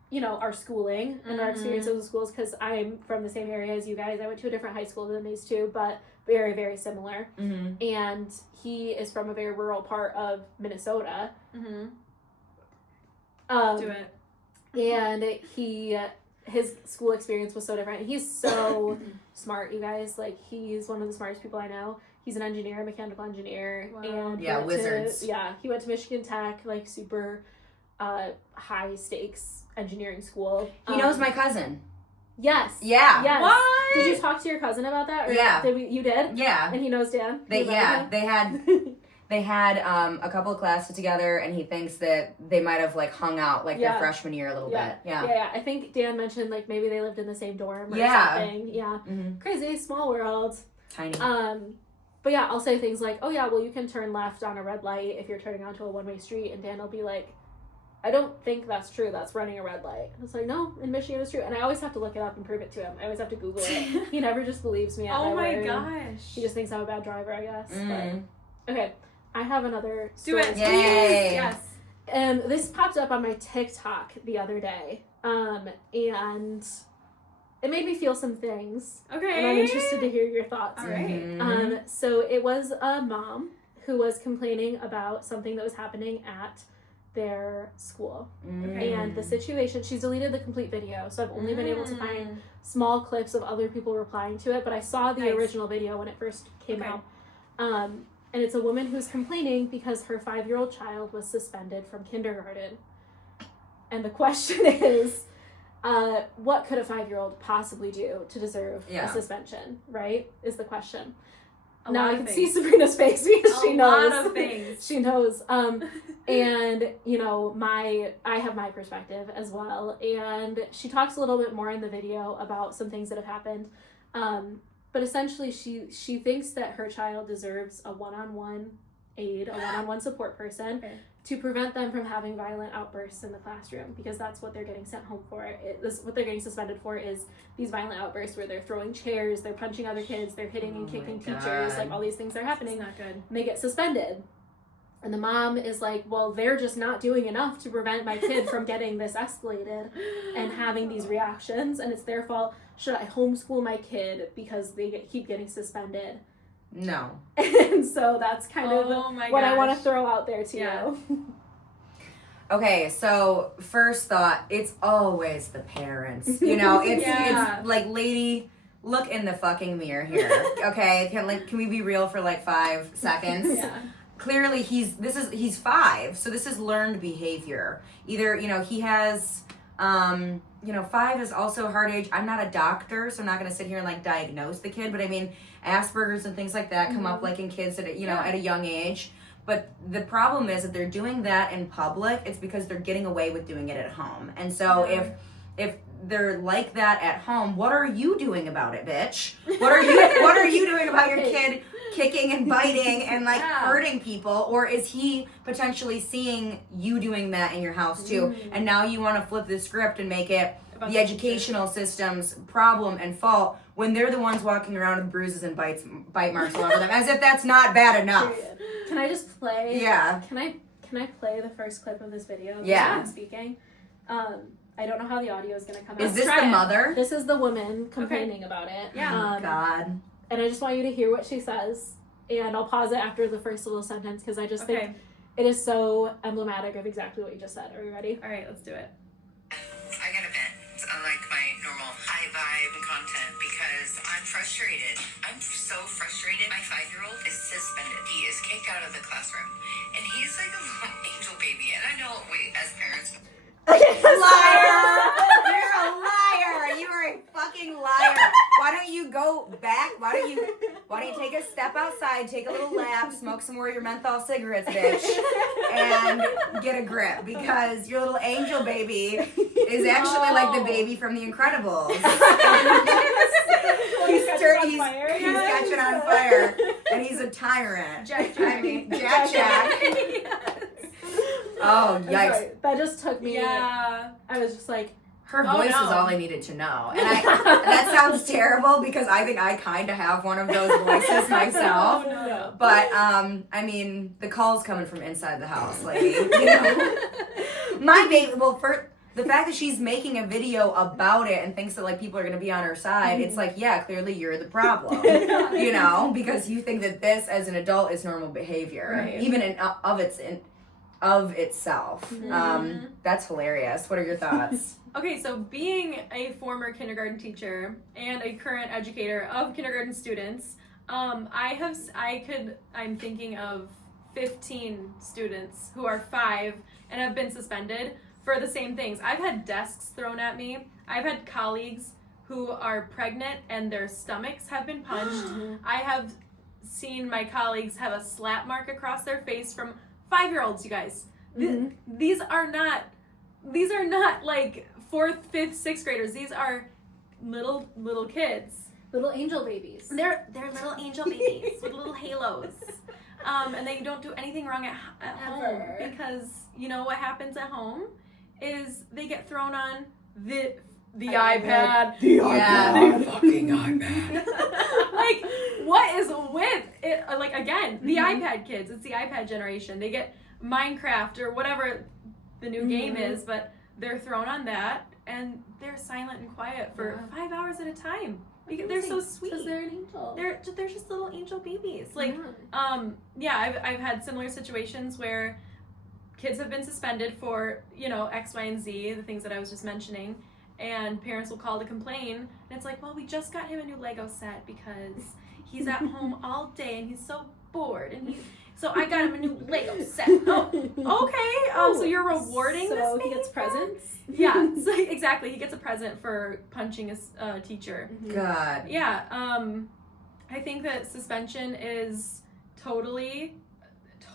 you know, our schooling and our experiences with schools, because I'm from the same area as you guys. I went to a different high school than these two, but very, very similar. And he is from a very rural part of Minnesota. Do it. And his school experience was so different. He's so smart, you guys. Like, he's one of the smartest people I know. He's an engineer, a mechanical engineer. Wow. And wizards. he went to Michigan Tech, like, super high stakes engineering school. He knows my cousin. Yes. Yeah. Yes. What? Did you talk to your cousin about that? Or Yeah. You did? Yeah. And he knows Dan? They had a couple of classes together, and he thinks that they might have, like, hung out, like, their freshman year a little bit. Yeah. I think Dan mentioned, like, maybe they lived in the same dorm or something. Yeah. Crazy, small world. Tiny. But yeah, I'll say things like, oh yeah, well, you can turn left on a red light if you're turning onto a one-way street, and Dan will be like, I don't think that's true. That's running a red light. And it's like, no, in Michigan it's true. And I always have to look it up and prove it to him. I always have to Google it. He never just believes me at my word. Oh my gosh. He just thinks I'm a bad driver, I guess. But, okay, I have another Do story. it. Yay. Yes. And this popped up on my TikTok the other day. And it made me feel some things. Okay. And I'm interested to hear your thoughts. All right. So it was a mom who was complaining about something that was happening at their school. And the situation, she's deleted the complete video, so I've only been able to find small clips of other people replying to it, but I saw the original video when it first came out. And it's a woman who's complaining because her 5-year-old child was suspended from kindergarten. And the question is, what could a 5-year-old possibly do to deserve a suspension, right? Is the question. Now I can see Sabrina's face because she knows. A lot of things. She knows. And, you know, I have my perspective as well. And she talks a little bit more in the video about some things that have happened. But essentially, she thinks that her child deserves a one-on-one aid, a one-on-one support person to prevent them from having violent outbursts in the classroom, because that's what they're getting sent home for. What they're getting suspended for is these violent outbursts where they're throwing chairs, they're punching other kids, they're hitting and kicking teachers, like all these things are happening. It's not good. And they get suspended. And the mom is like, well, they're just not doing enough to prevent my kid from getting this escalated and having these reactions, and it's their fault. Should I homeschool my kid because they keep getting suspended? No. And so that's kind of what I want to throw out there to you. Okay, so first thought, it's always the parents. You know, it's like, lady, look in the fucking mirror here. Okay, can we be real for like 5 seconds? Clearly he's 5, so this is learned behavior. Either, you know, he has 5 is also hard age. I'm not a doctor, so I'm not going to sit here and like diagnose the kid, but I mean, Asperger's and things like that come up like in kids at a young age. But the problem is that they're doing that in public. It's because they're getting away with doing it at home. And so if they're like that at home, what are you doing about it, bitch? What are you doing about your kid kicking and biting and like hurting people? Or is he potentially seeing you doing that in your house too? And now you want to flip the script and make it the educational system's problem and fault when they're the ones walking around with bruises and bite marks all over them, as if that's not bad enough. Can I just play? Yeah. Can I play the first clip of this video? Yeah. Speaking. I don't know how the audio is going to come out. Is this the mother? This is the woman complaining about it. Yeah. God. And I just want you to hear what she says. And I'll pause it after the first little sentence because I just think it is so emblematic of exactly what you just said. Are you ready? All right, let's do it. I get a bit, unlike my normal high vibe and so frustrated. My 5-year-old is suspended. He is kicked out of the classroom. And he's like a little angel baby. And I know, as parents... Liar! You're a liar! You are a fucking liar. Why don't you go back? Why don't you take a step outside, take a little lap, smoke some more of your menthol cigarettes, bitch, and get a grip, because your little angel baby is actually like the baby from The Incredibles. He's catching on fire, and he's a tyrant. Jack. Oh, yikes. That just took me. Yeah. I was just like, her voice is all I needed to know. And that sounds terrible, because I think I kind of have one of those voices myself. No. But, I mean, the call's coming from inside the house, lady. You know? My baby, the fact that she's making a video about it and thinks that, like, people are going to be on her side, it's like, yeah, clearly you're the problem. You know? Because you think that this, as an adult, is normal behavior. Right. Even of itself. Mm-hmm. That's hilarious. What are your thoughts? Okay, so being a former kindergarten teacher and a current educator of kindergarten students, I'm thinking of 15 students who are 5 and have been suspended for the same things. I've had desks thrown at me. I've had colleagues who are pregnant and their stomachs have been punched. I have seen my colleagues have a slap mark across their face from 5-year-olds, you guys. These are not like 4th, 5th, 6th graders. These are little kids. Little angel babies. They're little angel babies with little halos. And they don't do anything wrong at home, because you know what happens at home is they get thrown on the iPad. The fucking iPad. Like, what is with it? Like, again, the iPad kids. It's the iPad generation. They get Minecraft or whatever the new game is, but they're thrown on that, and they're silent and quiet for 5 hours at a time. Because they're so sweet. Because they're an angel. They're just little angel babies. Like, I've had similar situations where kids have been suspended for, X, Y, and Z, the things that I was just mentioning, and parents will call to complain, and it's like, well, we just got him a new Lego set because he's at home all day and he's so bored, and so I got him a new Lego set. Oh, okay. So you're rewarding this So baby? he gets presents? Yeah, so exactly. He gets a present for punching his teacher. God. Yeah, I think that suspension is totally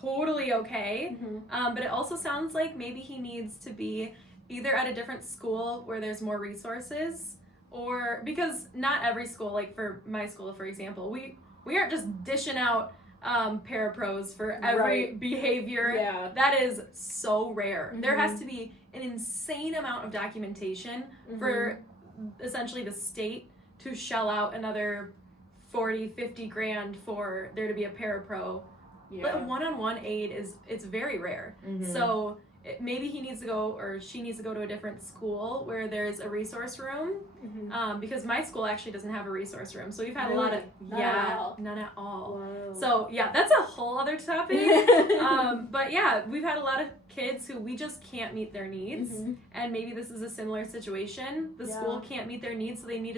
okay. But it also sounds like maybe he needs to be either at a different school where there's more resources, or because not every school, like for my school, for example, we aren't just dishing out parapros for every behavior. Yeah. That is so rare. There has to be an insane amount of documentation for essentially the state to shell out another 40-50 grand for there to be a parapro. But one-on-one aid it's very rare. So maybe he needs to go, or she needs to go to a different school where there's a resource room, because my school actually doesn't have a resource room. So we've had a lot of none at all. Whoa. So that's a whole other topic. But we've had a lot of kids who we just can't meet their needs, and maybe this is a similar situation. The school can't meet their needs, so they need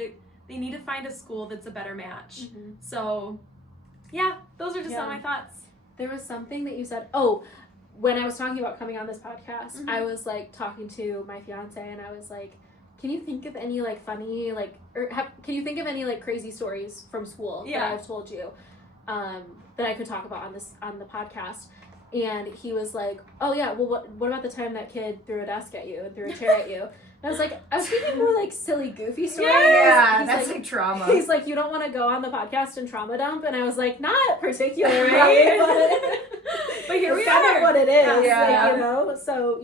to find a school that's a better match. So those are just some of my thoughts. There was something that you said. When I was talking about coming on this podcast, I was like talking to my fiance, and I was like, can you think of any like funny can you think of any like crazy stories from school that I've told you that I could talk about on the podcast? And he was like, oh yeah, well what about the time that kid threw a desk at you and threw a chair at you? And I was thinking more like silly, goofy stories. Yeah, that's like trauma. He's like, you don't want to go on the podcast and trauma dump? And I was like, not particularly, but here we are. What it is, like, So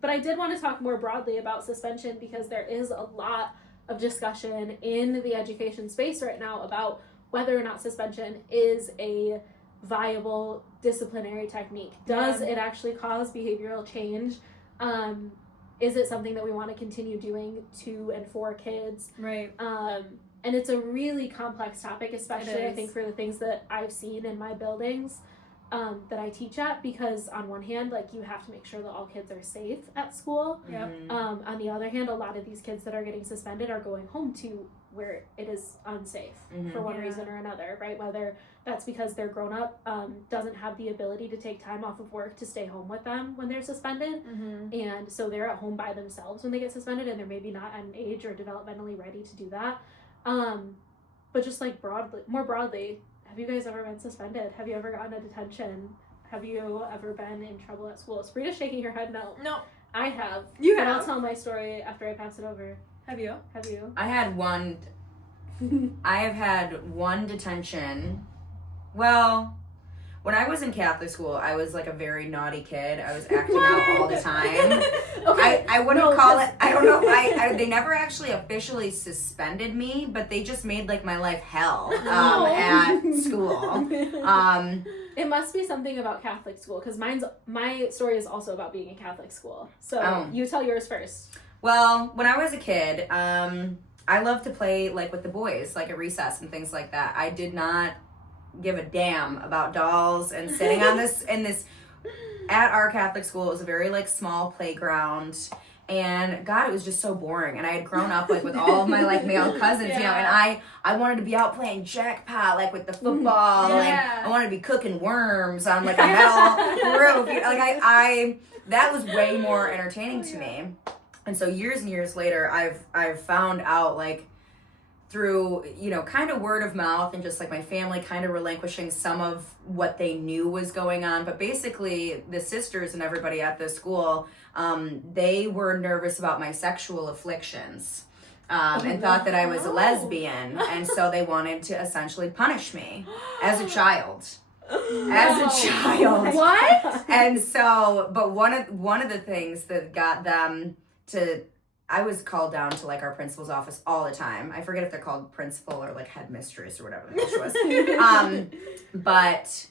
but I did want to talk more broadly about suspension, because there is a lot of discussion in the education space right now about whether or not suspension is a viable disciplinary technique. Does it actually cause behavioral change? Is it something that we want to continue doing to and for kids? Right. And it's a really complex topic, especially I think for the things that I've seen in my buildings that I teach at, because on one hand, like, you have to make sure that all kids are safe at school. Yep. On the other hand, a lot of these kids that are getting suspended are going home to where it is unsafe for one reason or another, right? Whether that's because they're grown up, doesn't have the ability to take time off of work to stay home with them when they're suspended. And so they're at home by themselves when they get suspended, and they're maybe not at an age or developmentally ready to do that. But just like more broadly, have you guys ever been suspended? Have you ever gotten a detention? Have you ever been in trouble at school? Sabrina's shaking her head no. No. I have. You and have? I'll tell my story after I pass it over. Have you? Have you? I have had one detention. Well, when I was in Catholic school, I was like a very naughty kid. I was acting out all the time. Okay. I wouldn't call it, I don't know if they never actually officially suspended me, but they just made like my life hell at school. It must be something about Catholic school, because my story is also about being in Catholic school. So you tell yours first. Well, when I was a kid, I loved to play like with the boys, like at recess and things like that. I did not give a damn about dolls and sitting on this at our Catholic school. It was a very like small playground, and God, it was just so boring. And I had grown up like with all of my like male cousins, you know, and I wanted to be out playing jackpot like with the football. Like I wanted to be cooking worms on like a metal roof. You know, like I that was way more entertaining to me. And so years and years later, I've found out like through, you know, kind of word of mouth and just like my family kind of relinquishing some of what they knew was going on. But basically the sisters and everybody at the school, they were nervous about my sexual afflictions and thought that I was a lesbian. And so they wanted to essentially punish me as a child. What? And so, but one of the things that got them to, I was called down to like our principal's office all the time. I forget if they're called principal or like headmistress or whatever the heck she was. But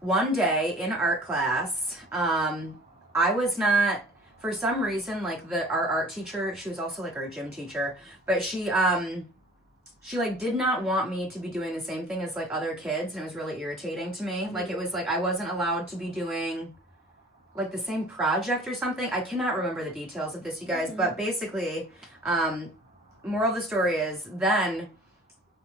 one day in art class, I was not, for some reason, like our art teacher, she was also like our gym teacher, but she like did not want me to be doing the same thing as like other kids, and it was really irritating to me. Like it was like I wasn't allowed to be doing like the same project or something. I cannot remember the details of this, you guys, but basically, moral of the story is then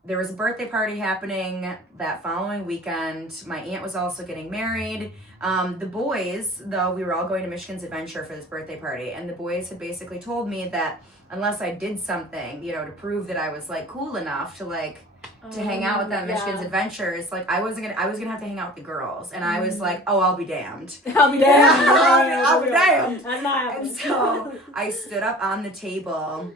there was a birthday party happening that following weekend. My aunt was also getting married. The boys, though, we were all going to Michigan's Adventure for this birthday party, and the boys had basically told me that unless I did something, you know, to prove that I was like cool enough to like to hang out with them Michigan's Adventures, like I was gonna have to hang out with the girls, and I was like, oh, I'll be damned. I'll be damned. I'll be damned. I'm not. And so I stood up on the table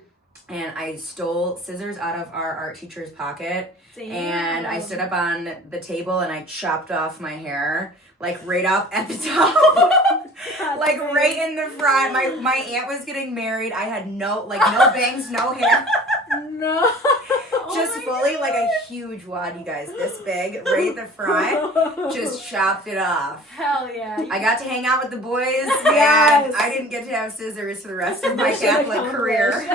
and I stole scissors out of our art teacher's pocket. Damn. And I stood up on the table and I chopped off my hair, like right up at the top. Like right in the front. My aunt was getting married. I had no bangs, no hair. No. Just fully like a huge wad, you guys, this big, right at the front. Just chopped it off. Hell yeah. I got to hang out with the boys, and I didn't get to have scissors for the rest of my Catholic career. I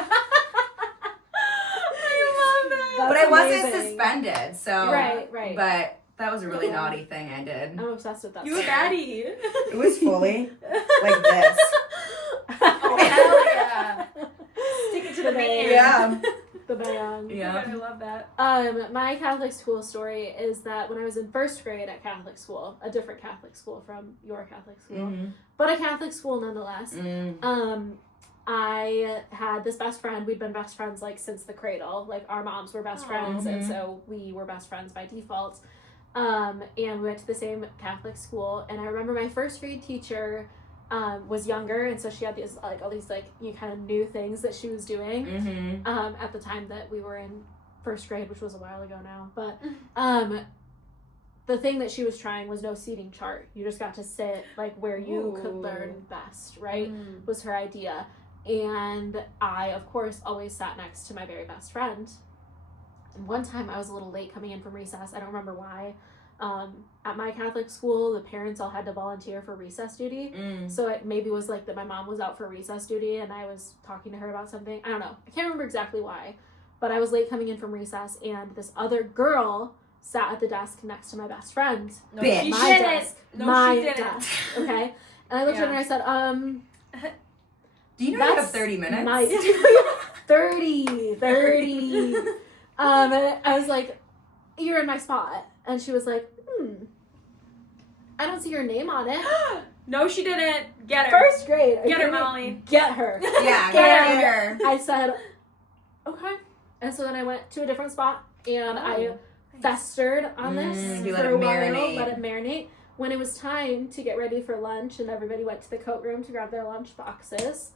love that. But I wasn't suspended, so. Right. But that was a really naughty thing I did. I'm obsessed with that. You were baddie. It was fully like this. Oh, hell yeah. Stick it to the man. Yeah. The band. Yeah. I love that. My Catholic school story is that when I was in first grade at Catholic school, a different Catholic school from your Catholic school, but a Catholic school nonetheless, I had this best friend. We'd been best friends like since the cradle. Like our moms were best friends, and so we were best friends by default. And we went to the same Catholic school, and I remember my first grade teacher was younger, and so she had these like all these like you kind of new things that she was doing at the time that we were in first grade, which was a while ago now. But the thing that she was trying was no seating chart. You just got to sit like where you could learn best, right? Was her idea. And I, of course, always sat next to my very best friend. And one time I was a little late coming in from recess. I don't remember why. At my Catholic school, the parents all had to volunteer for recess duty. So it maybe was like that my mom was out for recess duty and I was talking to her about something. I don't know. I can't remember exactly why. But I was late coming in from recess, and this other girl sat at the desk next to my best friend. No, she didn't. My desk. Okay? And I looked at her and I said, Do you know you have 30 minutes? 30. I was like, you're in my spot. And she was like, I don't see your name on it. No, she didn't. Get her. First grade. Get her, Molly. Get her. Yeah, get her. I said, okay. And so then I went to a different spot, and I festered on this for a while, let it marinate. When it was time to get ready for lunch and everybody went to the coat room to grab their lunch boxes,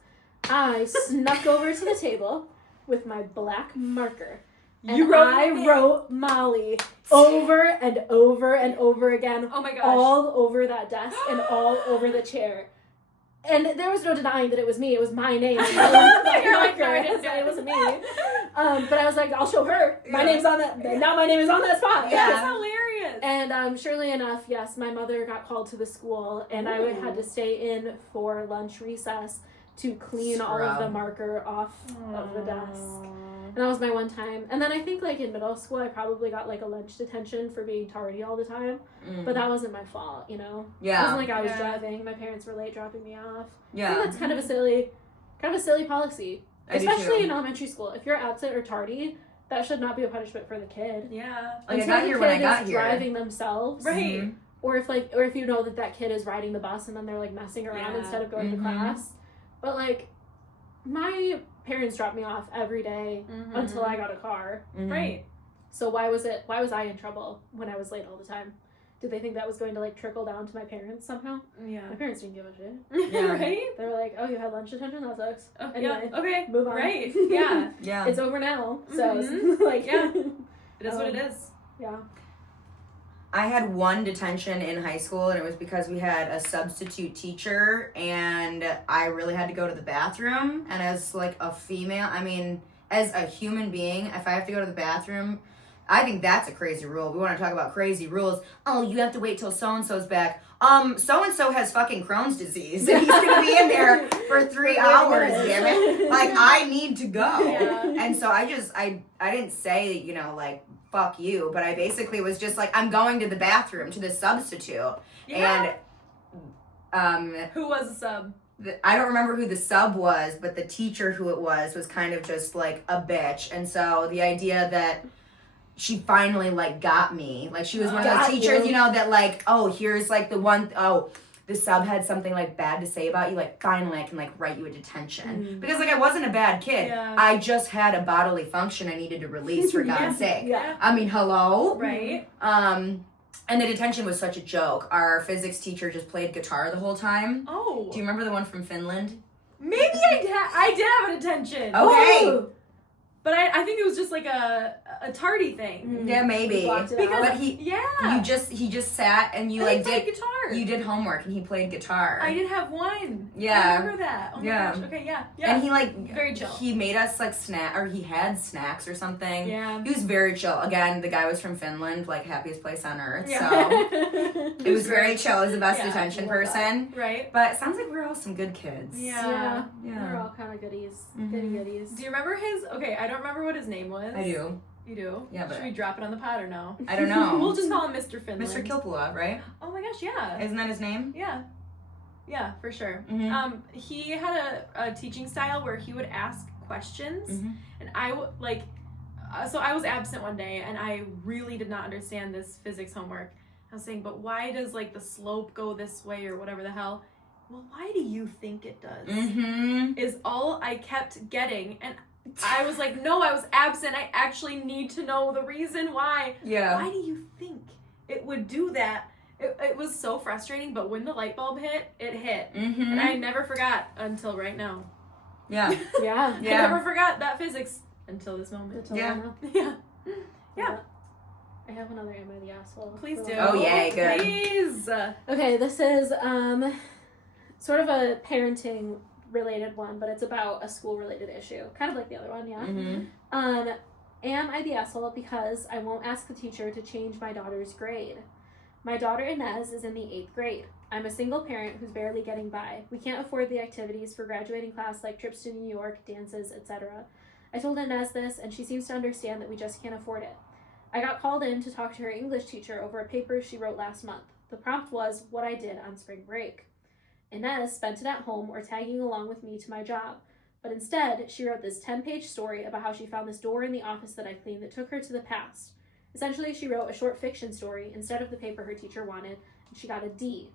I snuck over to the table with my black marker. And I wrote Molly over and over and over again. Oh my gosh. All over that desk and all over the chair. And there was no denying that it was me. It was my name. It wasn't me. But I was like, I'll show her. My name's on that. Now my name is on that spot. Yeah. That's hilarious. And surely enough, yes, my mother got called to the school, and I had to stay in for lunch recess to clean all of the marker off of the desk. And that was my one time. And then I think, like, in middle school, I probably got, like, a lunch detention for being tardy all the time. But that wasn't my fault, you know? Yeah. It wasn't like I was driving. My parents were late dropping me off. Yeah. I think that's kind of a silly policy. Especially in elementary school. If you're absent or tardy, that should not be a punishment for the kid. Yeah. Like, I got here when I got here. Driving themselves. Right. Mm-hmm. Or if you know that kid is riding the bus and then they're, like, messing around instead of going to class. But, like, my parents dropped me off every day until I got a car. Right. So why was I in trouble when I was late all the time? Did they think that was going to, like, trickle down to my parents somehow? Yeah. My parents didn't give a shit. Yeah. Right? They were like, oh, you had lunch detention? That sucks. Oh, anyway, yeah. Okay. move on. Right. Yeah. Yeah. It's over now. So, like... Yeah. It is what it is. Yeah. I had one detention in high school, and it was because we had a substitute teacher, and I really had to go to the bathroom. And as, like, a female, I mean, as a human being, if I have to go to the bathroom, I think that's a crazy rule. We want to talk about crazy rules. Oh, you have to wait till so-and-so's back. So-and-so has fucking Crohn's disease, and he's going to be in there for 3 hours, damn it. Like, I need to go. Yeah. And so I didn't say, you know, like, fuck you, but I basically was just like, I'm going to the bathroom to the substitute. Yeah. And who was the sub? I don't remember who the sub was, but the teacher who it was kind of just like a bitch. And so the idea that she finally like got me, like she was one of those teachers, you know, that like, oh, here's like the sub had something like bad to say about you, like finally I can like write you a detention. Because like I wasn't a bad kid. Yeah. I just had a bodily function I needed to release for God's sake. Yeah. I mean, hello? Right. And the detention was such a joke. Our physics teacher just played guitar the whole time. Oh. Do you remember the one from Finland? Maybe I did have a detention. Okay. Oh. But I think it was just like a tardy thing. Yeah, maybe. Because he just sat and you like did guitar. You did homework and he played guitar. I did have one. Yeah. I remember that. Oh my gosh. Okay, yeah. And he like very chill. He made us like he had snacks or something. Yeah. He was very chill. Again, the guy was from Finland, like happiest place on earth. Yeah. So it was very chill. He was the best detention person. That. Right. But it sounds like we're all some good kids. Yeah. We're all kind of goodies. Goodies. Do you remember I don't remember what his name was. I do. You do? Yeah, but should we drop it on the pod or no? I don't know. We'll just call him Mr. Finland. Mr. Kilpula, right? Oh my gosh, yeah. Isn't that his name? Yeah. Yeah, for sure. Mm-hmm. He had a teaching style where he would ask questions, and so I was absent one day, and I really did not understand this physics homework. I was saying, but why does like the slope go this way or whatever the hell? Well, why do you think it does? Is all I kept getting, and I was like, no, I was absent. I actually need to know the reason why. Yeah. Why do you think it would do that? It was so frustrating, but when the light bulb hit, it hit. And I never forgot until right now. Yeah. Yeah. I never forgot that physics until this moment. Yeah. I have another Am I the Asshole? Please do. Oh, yay, good. Please. Okay, this is sort of a parenting related one, but it's about a school related issue. Kind of like the other one, yeah. Am I the asshole because I won't ask the teacher to change my daughter's grade? My daughter Inez is in the 8th grade. I'm a single parent who's barely getting by. We can't afford the activities for graduating class like trips to New York, dances, etc. I told Inez this, and she seems to understand that we just can't afford it. I got called in to talk to her English teacher over a paper she wrote last month. The prompt was what I did on spring break. Inez spent it at home or tagging along with me to my job. But instead, she wrote this 10-page story about how she found this door in the office that I cleaned that took her to the past. Essentially, she wrote a short fiction story instead of the paper her teacher wanted, and she got a D.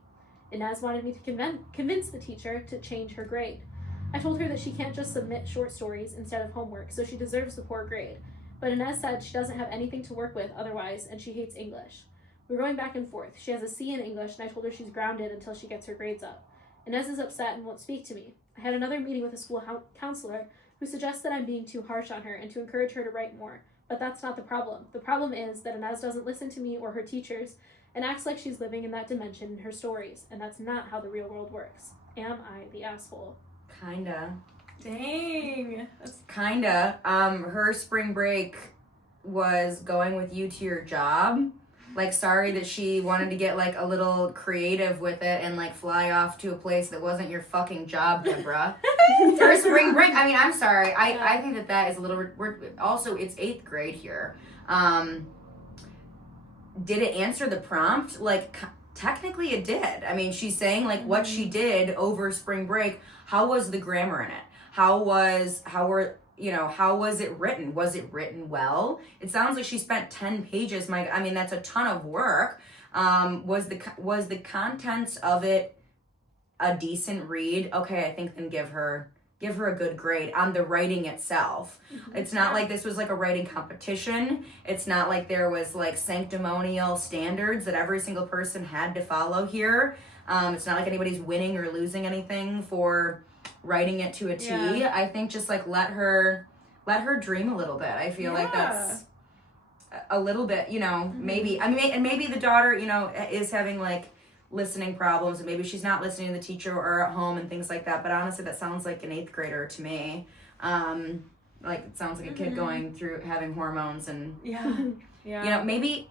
Inez wanted me to convince the teacher to change her grade. I told her that she can't just submit short stories instead of homework, so she deserves the poor grade. But Inez said she doesn't have anything to work with otherwise, and she hates English. We're going back and forth. She has a C in English, and I told her she's grounded until she gets her grades up. Inez is upset and won't speak to me. I had another meeting with a school counselor who suggests that I'm being too harsh on her and to encourage her to write more. But that's not the problem. The problem is that Inez doesn't listen to me or her teachers and acts like she's living in that dimension in her stories, and that's not how the real world works. Am I the asshole? Kinda. Dang. Kinda. Her spring break was going with you to your job. Like, sorry that she wanted to get, like, a little creative with it and, like, fly off to a place that wasn't your fucking job, Deborah. For spring break, I mean, I'm sorry. I think that is a little... Also, it's 8th grade here. Did it answer the prompt? Like, technically it did. I mean, she's saying, like, what she did over spring break. How was the grammar in it? How was it written? Was it written well? It sounds like she spent 10 pages. I mean, that's a ton of work. Was the contents of it a decent read? Okay, I think then give her a good grade on the writing itself. Mm-hmm. It's not like this was like a writing competition. It's not like there was like sanctimonial standards that every single person had to follow here. It's not like anybody's winning or losing anything for writing it to a T. Yeah. I think just like let her dream a little bit. I feel like that's a little bit, maybe. I mean, and maybe the daughter, is having like listening problems, and maybe she's not listening to the teacher or at home and things like that. But honestly, that sounds like an 8th grader to me. Like it sounds like a kid going through having hormones and maybe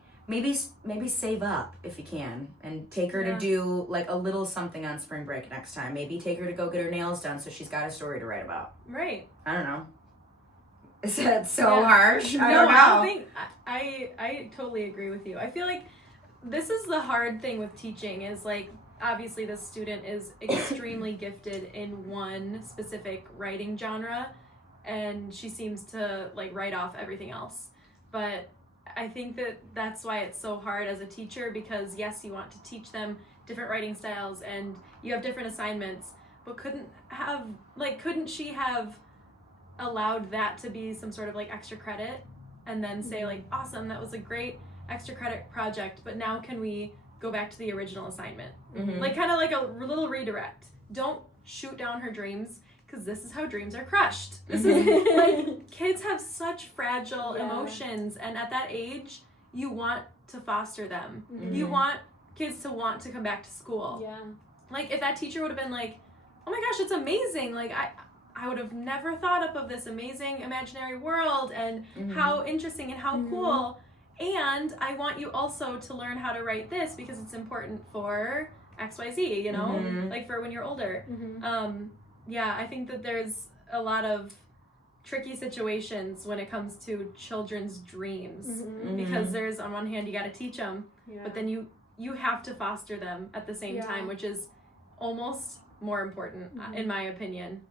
save up if you can and take her to do like a little something on spring break next time. Maybe take her to go get her nails done so she's got a story to write about. Right. I don't know. Is that so harsh? I don't know. I totally agree with you. I feel like this is the hard thing with teaching is like obviously the student is extremely gifted in one specific writing genre and she seems to like write off everything else. But I think that's why it's so hard as a teacher because yes, you want to teach them different writing styles and you have different assignments, but couldn't she have allowed that to be some sort of like extra credit and then say like, awesome, that was a great extra credit project, but now can we go back to the original assignment? Mm-hmm. Like kind of like a little redirect. Don't shoot down her dreams because this is how dreams are crushed. This is like kids have such fragile emotions and at that age you want to foster them. Mm-hmm. You want kids to want to come back to school. Yeah. Like if that teacher would have been like, oh my gosh, it's amazing. Like I would have never thought up of this amazing imaginary world and how interesting and how cool. And I want you also to learn how to write this because it's important for XYZ, like for when you're older. Mm-hmm. I think that there's a lot of tricky situations when it comes to children's dreams because there's on one hand you got to teach them, but then you have to foster them at the same time, which is almost more important in my opinion.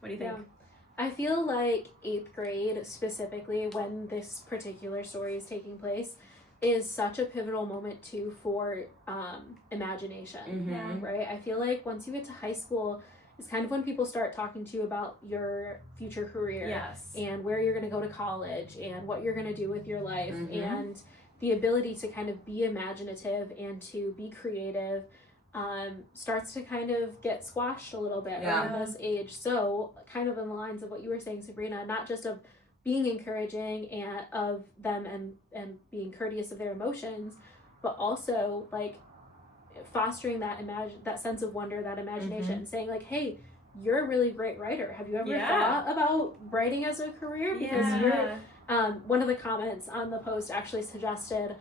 What do you think? Yeah. I feel like 8th grade, specifically when this particular story is taking place, is such a pivotal moment too for imagination, right? I feel like once you get to high school, it's kind of when people start talking to you about your future career and where you're going to go to college and what you're going to do with your life and the ability to kind of be imaginative and to be creative starts to kind of get squashed a little bit around this age. So kind of in the lines of what you were saying, Sabrina, not just of being encouraging and of them and being courteous of their emotions, but also like fostering that sense of wonder, that imagination, saying like, hey, you're a really great writer. Have you ever thought about writing as a career? Because you're one of the comments on the post actually suggested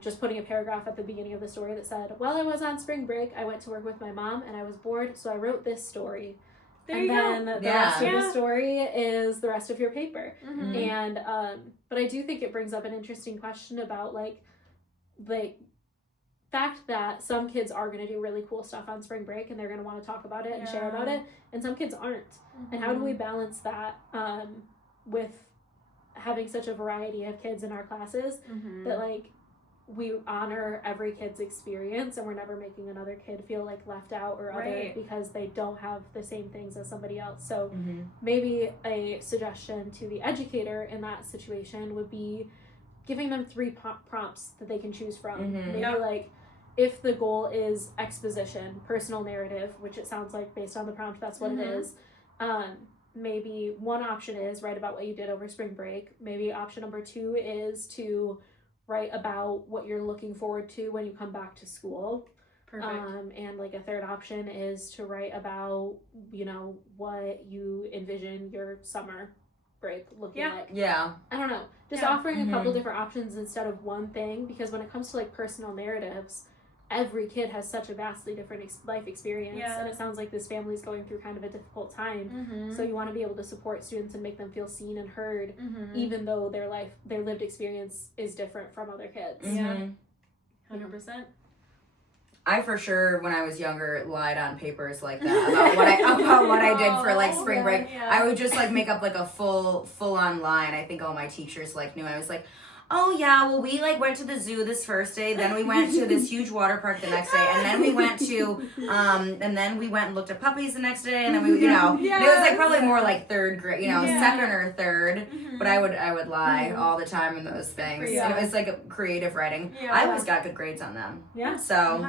just putting a paragraph at the beginning of the story that said, while I was on spring break, I went to work with my mom and I was bored, so I wrote this story. The rest of the story is the rest of your paper. And but I do think it brings up an interesting question about like fact that some kids are going to do really cool stuff on spring break and they're going to want to talk about it and share about it, and some kids aren't. And how do we balance that with having such a variety of kids in our classes that like we honor every kid's experience and we're never making another kid feel like left out or other because they don't have the same things as somebody else. So maybe a suggestion to the educator in that situation would be giving them 3 prompts that they can choose from. Maybe like, if the goal is exposition, personal narrative, which it sounds like based on the prompt, that's what it is. Maybe one option is write about what you did over spring break. Maybe option number 2 is to write about what you're looking forward to when you come back to school. Perfect. And like a third option is to write about, you know, what you envision your summer break looking like. I don't know. Just offering a couple different options instead of one thing, because when it comes to like personal narratives, every kid has such a vastly different life experience, and it sounds like this family's going through kind of a difficult time. So you want to be able to support students and make them feel seen and heard, even though their lived experience is different from other kids. 100%. I for sure, when I was younger, lied on papers like that about what I did for like spring break. I would just like make up like a full on line. I think all my teachers like knew. I was like, oh yeah, well we like went to the zoo this first day, then we went to this huge water park the next day, and then we went to and looked at puppies the next day, and then we, you know, it was like probably more like third grade, you know, second or third, but I would lie all the time in those things. And it was like a creative writing. I always got good grades on them. So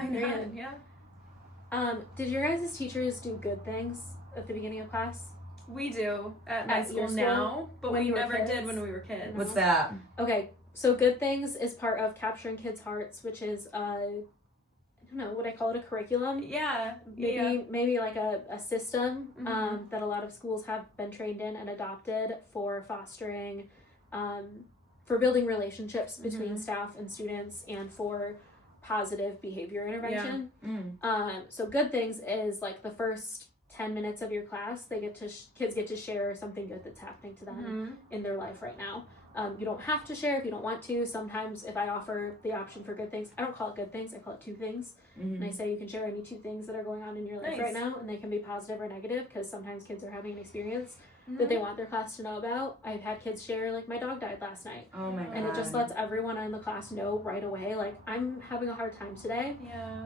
did your guys' teachers do good things at the beginning of class? We do at my school now, but we never did when we were kids. What's that? Okay, so good things is part of capturing kids' hearts, which is I don't know, would I call it a curriculum? Maybe like a system that a lot of schools have been trained in and adopted for fostering, for building relationships between staff and students, and for positive behavior intervention. So good things is like the first 10 minutes of your class, kids get to share something good that's happening to them in their life right now. You don't have to share if you don't want to. Sometimes if I offer the option for good things, I don't call it good things, I call it 2 things. And I say you can share any 2 things that are going on in your life right now, and they can be positive or negative, because sometimes kids are having an experience that they want their class to know about. I've had kids share, like, my dog died last night. Oh my God. And it just lets everyone in the class know right away, like, I'm having a hard time today.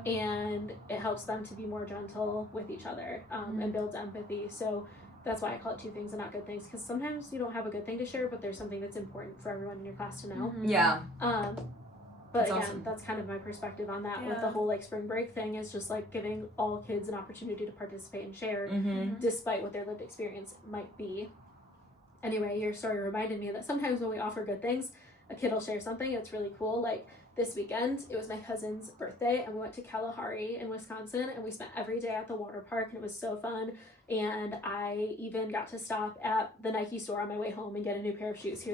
And it helps them to be more gentle with each other and builds empathy. So that's why I call it 2 things and not good things, because sometimes you don't have a good thing to share, but there's something that's important for everyone in your class to know. But that's again, awesome. That's kind of my perspective on that with the whole like spring break thing, is just like giving all kids an opportunity to participate and share despite what their lived experience might be. Anyway, your story reminded me that sometimes when we offer good things, a kid will share something that's really cool. Like this weekend, it was my cousin's birthday, and we went to Kalahari in Wisconsin, and we spent every day at the water park, and it was so fun. And I even got to stop at the Nike store on my way home and get a new pair of shoes here.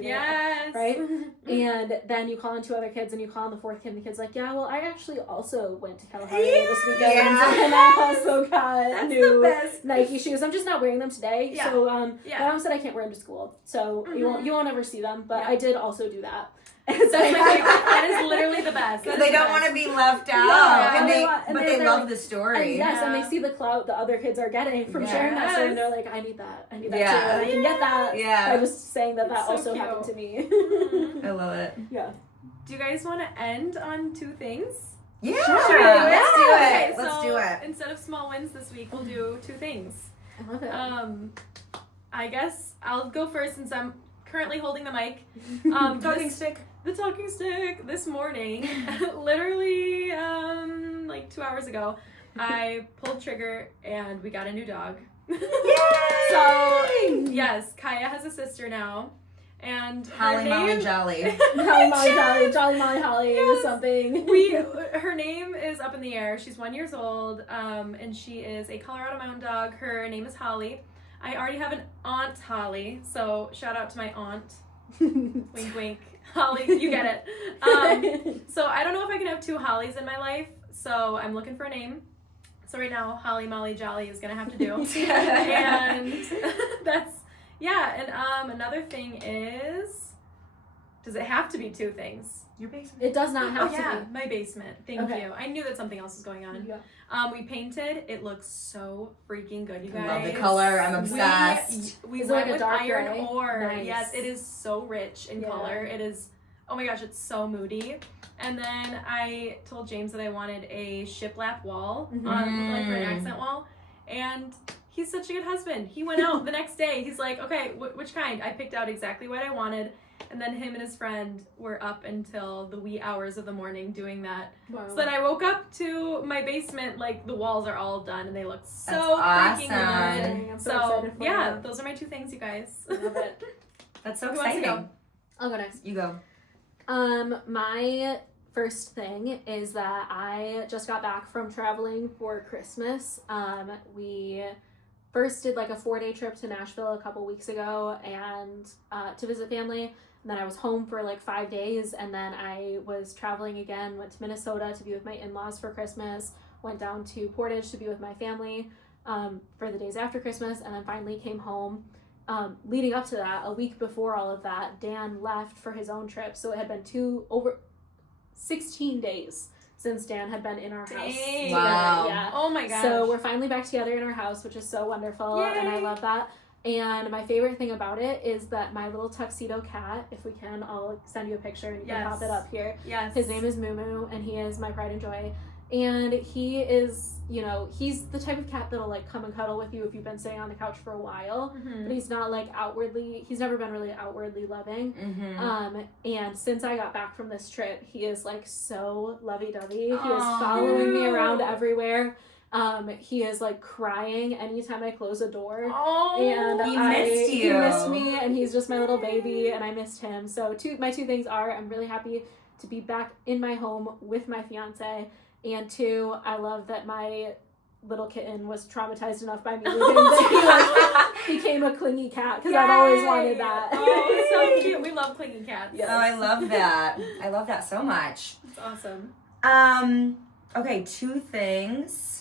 Right? And then you call in 2 other kids, and you call in the 4th kid, and the kid's like, yeah, well, I actually also went to Kalahari this weekend, and I also got new Nike shoes. I'm just not wearing them today. So my mom said I can't wear them to school, so you won't ever see them, but I did also do that. That's my favorite. That is literally the best. Because they don't want to be left out, but they love the story. And and they see the clout the other kids are getting from sharing that story, and they're like, I need that too, and I can get that. I was saying that also cute. Happened to me. I love it. Do you guys want to end on 2 things? Sure. Let's do it. Let's do it. Instead of small wins this week, we'll do 2 things. I love it. I guess I'll go first since I'm currently holding the mic. The talking stick. This morning, literally like 2 hours ago, I pulled trigger and we got a new dog. Yay! So yes, Kaya has a sister now, and Holly Molly Jolly. Holly Molly Jolly, Jolly Molly Holly is something. Her name is up in the air. She's 1 year old, and she is a Colorado Mountain Dog. Her name is Holly. I already have an aunt Holly, so shout out to my aunt. Wink wink. Holly, you get it. So I don't know if I can have 2 Hollies in my life, so I'm looking for a name. So right now, Holly Molly Jolly is gonna have to do. And that's and another thing is Does it have to be 2 things? Your basement. It does not have to yeah, be. my basement. Thank you. I knew that something else was going on. Yeah. We painted. It looks so freaking good, you guys. I love the color. I'm obsessed. We Is it went like a with dark iron gray? ore. Nice. Yes, it is so rich in color. It is, oh my gosh, it's so moody. And then I told James that I wanted a shiplap wall on like for an accent wall. And he's such a good husband. He went out the next day. He's like, okay, which kind? I picked out exactly what I wanted. And then him and his friend were up until the wee hours of the morning doing that. Wow. So then I woke up to my basement, like the walls are all done and they look so freaking good. I'm so excited for yeah, those are my 2 things, you guys. I love it. That's so Who wants to exciting. go? I'll go next. You go. My first thing is that I just got back from traveling for Christmas. We first did like a 4-day trip to Nashville a couple weeks ago and to visit family. And then I was home for like 5 days, and then I was traveling again, went to Minnesota to be with my in-laws for Christmas, went down to Portage to be with my family for the days after Christmas, and then finally came home. Leading up to that, a week before all of that, Dan left for his own trip, so it had been over 16 days since Dan had been in our house. Wow. Yeah. Oh my gosh. So we're finally back together in our house, which is so wonderful. Yay. And I love that. And my favorite thing about it is that my little tuxedo cat, if we can, I'll send you a picture and you can pop it up here. Yes. His name is Moo, and he is my pride and joy. And he is, you know, he's the type of cat that'll like come and cuddle with you if you've been sitting on the couch for a while. But he's not like he's never been really outwardly loving. And since I got back from this trip, he is like so lovey-dovey. He is following me around everywhere. He is like crying anytime I close a door. And he missed you. He missed me, and he's just my little baby, and I missed him. So my 2 things are, I'm really happy to be back in my home with my fiance, and 2, I love that my little kitten was traumatized enough by me leaving that he like became a clingy cat, because I've always wanted that. Oh, so cute. We love clingy cats. Yes. Oh, I love that. I love that so much. It's awesome. Okay, 2 things.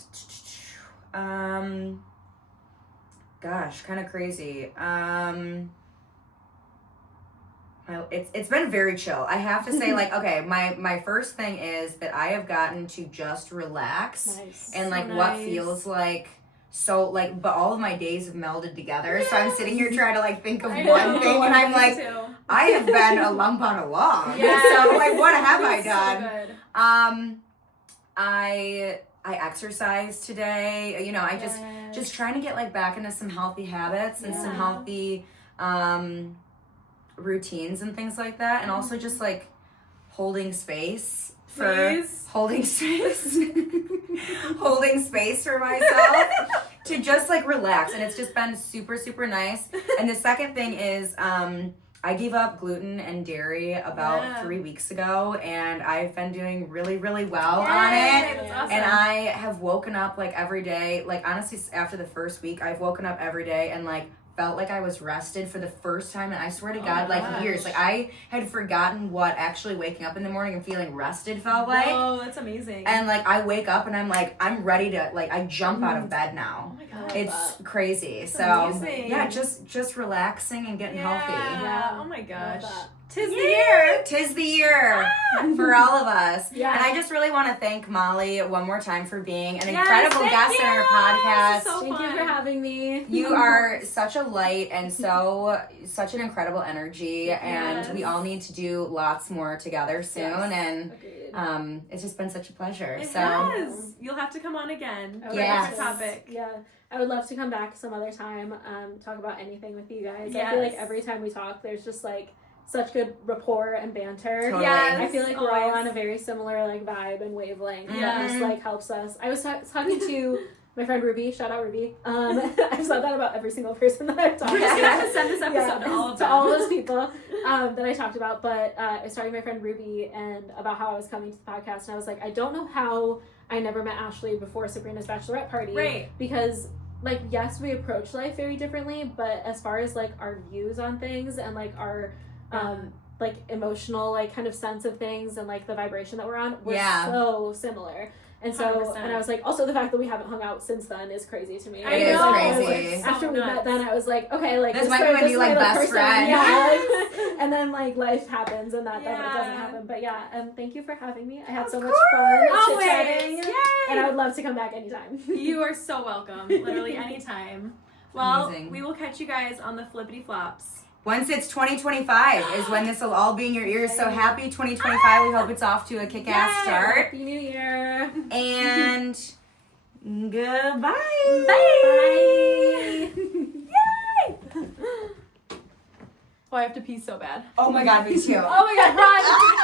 Gosh, kind of crazy. It's been very chill. I have to say, like, okay, my first thing is that I have gotten to just relax. Nice. And like what feels like so like, but all of my days have melded together. So I'm sitting here trying to like think of one thing, and I'm like, I have been a lump on a log. So like, what have I done? I exercised today. You know, I just trying to get like back into some healthy habits and some healthy routines and things like that, and also just like holding space for myself to just like relax, and it's just been super, super nice. And the second thing is I gave up gluten and dairy about 3 weeks ago, and I've been doing really, really well on it. That's awesome. And I have woken up like every day, like honestly after the first week, I've woken up every day and like felt like I was rested for the first time, and I swear to God, like years. Like I had forgotten what actually waking up in the morning and feeling rested felt like. Oh, that's amazing. And like I wake up and I'm like, I'm ready to like, I jump out of bed now. Oh my God. It's crazy. That's so amazing. yeah, just relaxing and getting healthy. Yeah. Oh my gosh. 'Tis the year. 'Tis the year for all of us. Yeah. And I just really want to thank Molly one more time for being an incredible guest on our podcast. So Thank you for having me. You are such a light and such an incredible energy, and we all need to do lots more together soon. And it's just been such a pleasure. It has. You'll have to come on again. Yes. Different topic. Yeah. I would love to come back some other time, talk about anything with you guys. Yes. I feel like every time we talk, there's just like such good rapport and banter. Totally. Yes. I feel like we're all on a very similar like vibe and wavelength. Yeah. That just like helps us. I was talking to my friend Ruby, shout out Ruby. I've said that about every single person that I've talked to. We're just gonna have to send this episode to all of them. To all those people that I talked about. But I was talking to my friend Ruby and about how I was coming to the podcast, and I was like, I don't know how I never met Ashley before Sabrina's bachelorette party. Right. Because like, yes, we approach life very differently, but as far as like our views on things and like our like emotional like kind of sense of things and like the vibration that we're on were so similar. And so, 100%. and I was like, also the fact that we haven't hung out since then is crazy to me. It is crazy. Like, after we met then, I was like, okay, like this might be when you like best person. friend. Yeah. Like, and then like life happens and that doesn't happen. But yeah, thank you for having me. I had so much fun chit-chatting. And I would love to come back anytime. You are so welcome. Literally anytime. Well, Amazing. We will catch you guys on the flippity flops. Once it's 2025 is when this will all be in your ears. So happy 2025. We hope it's off to a kick-ass start. Happy New Year. And goodbye. Bye. Yay! Oh, I have to pee so bad. Oh my God, me too. Oh my God, run!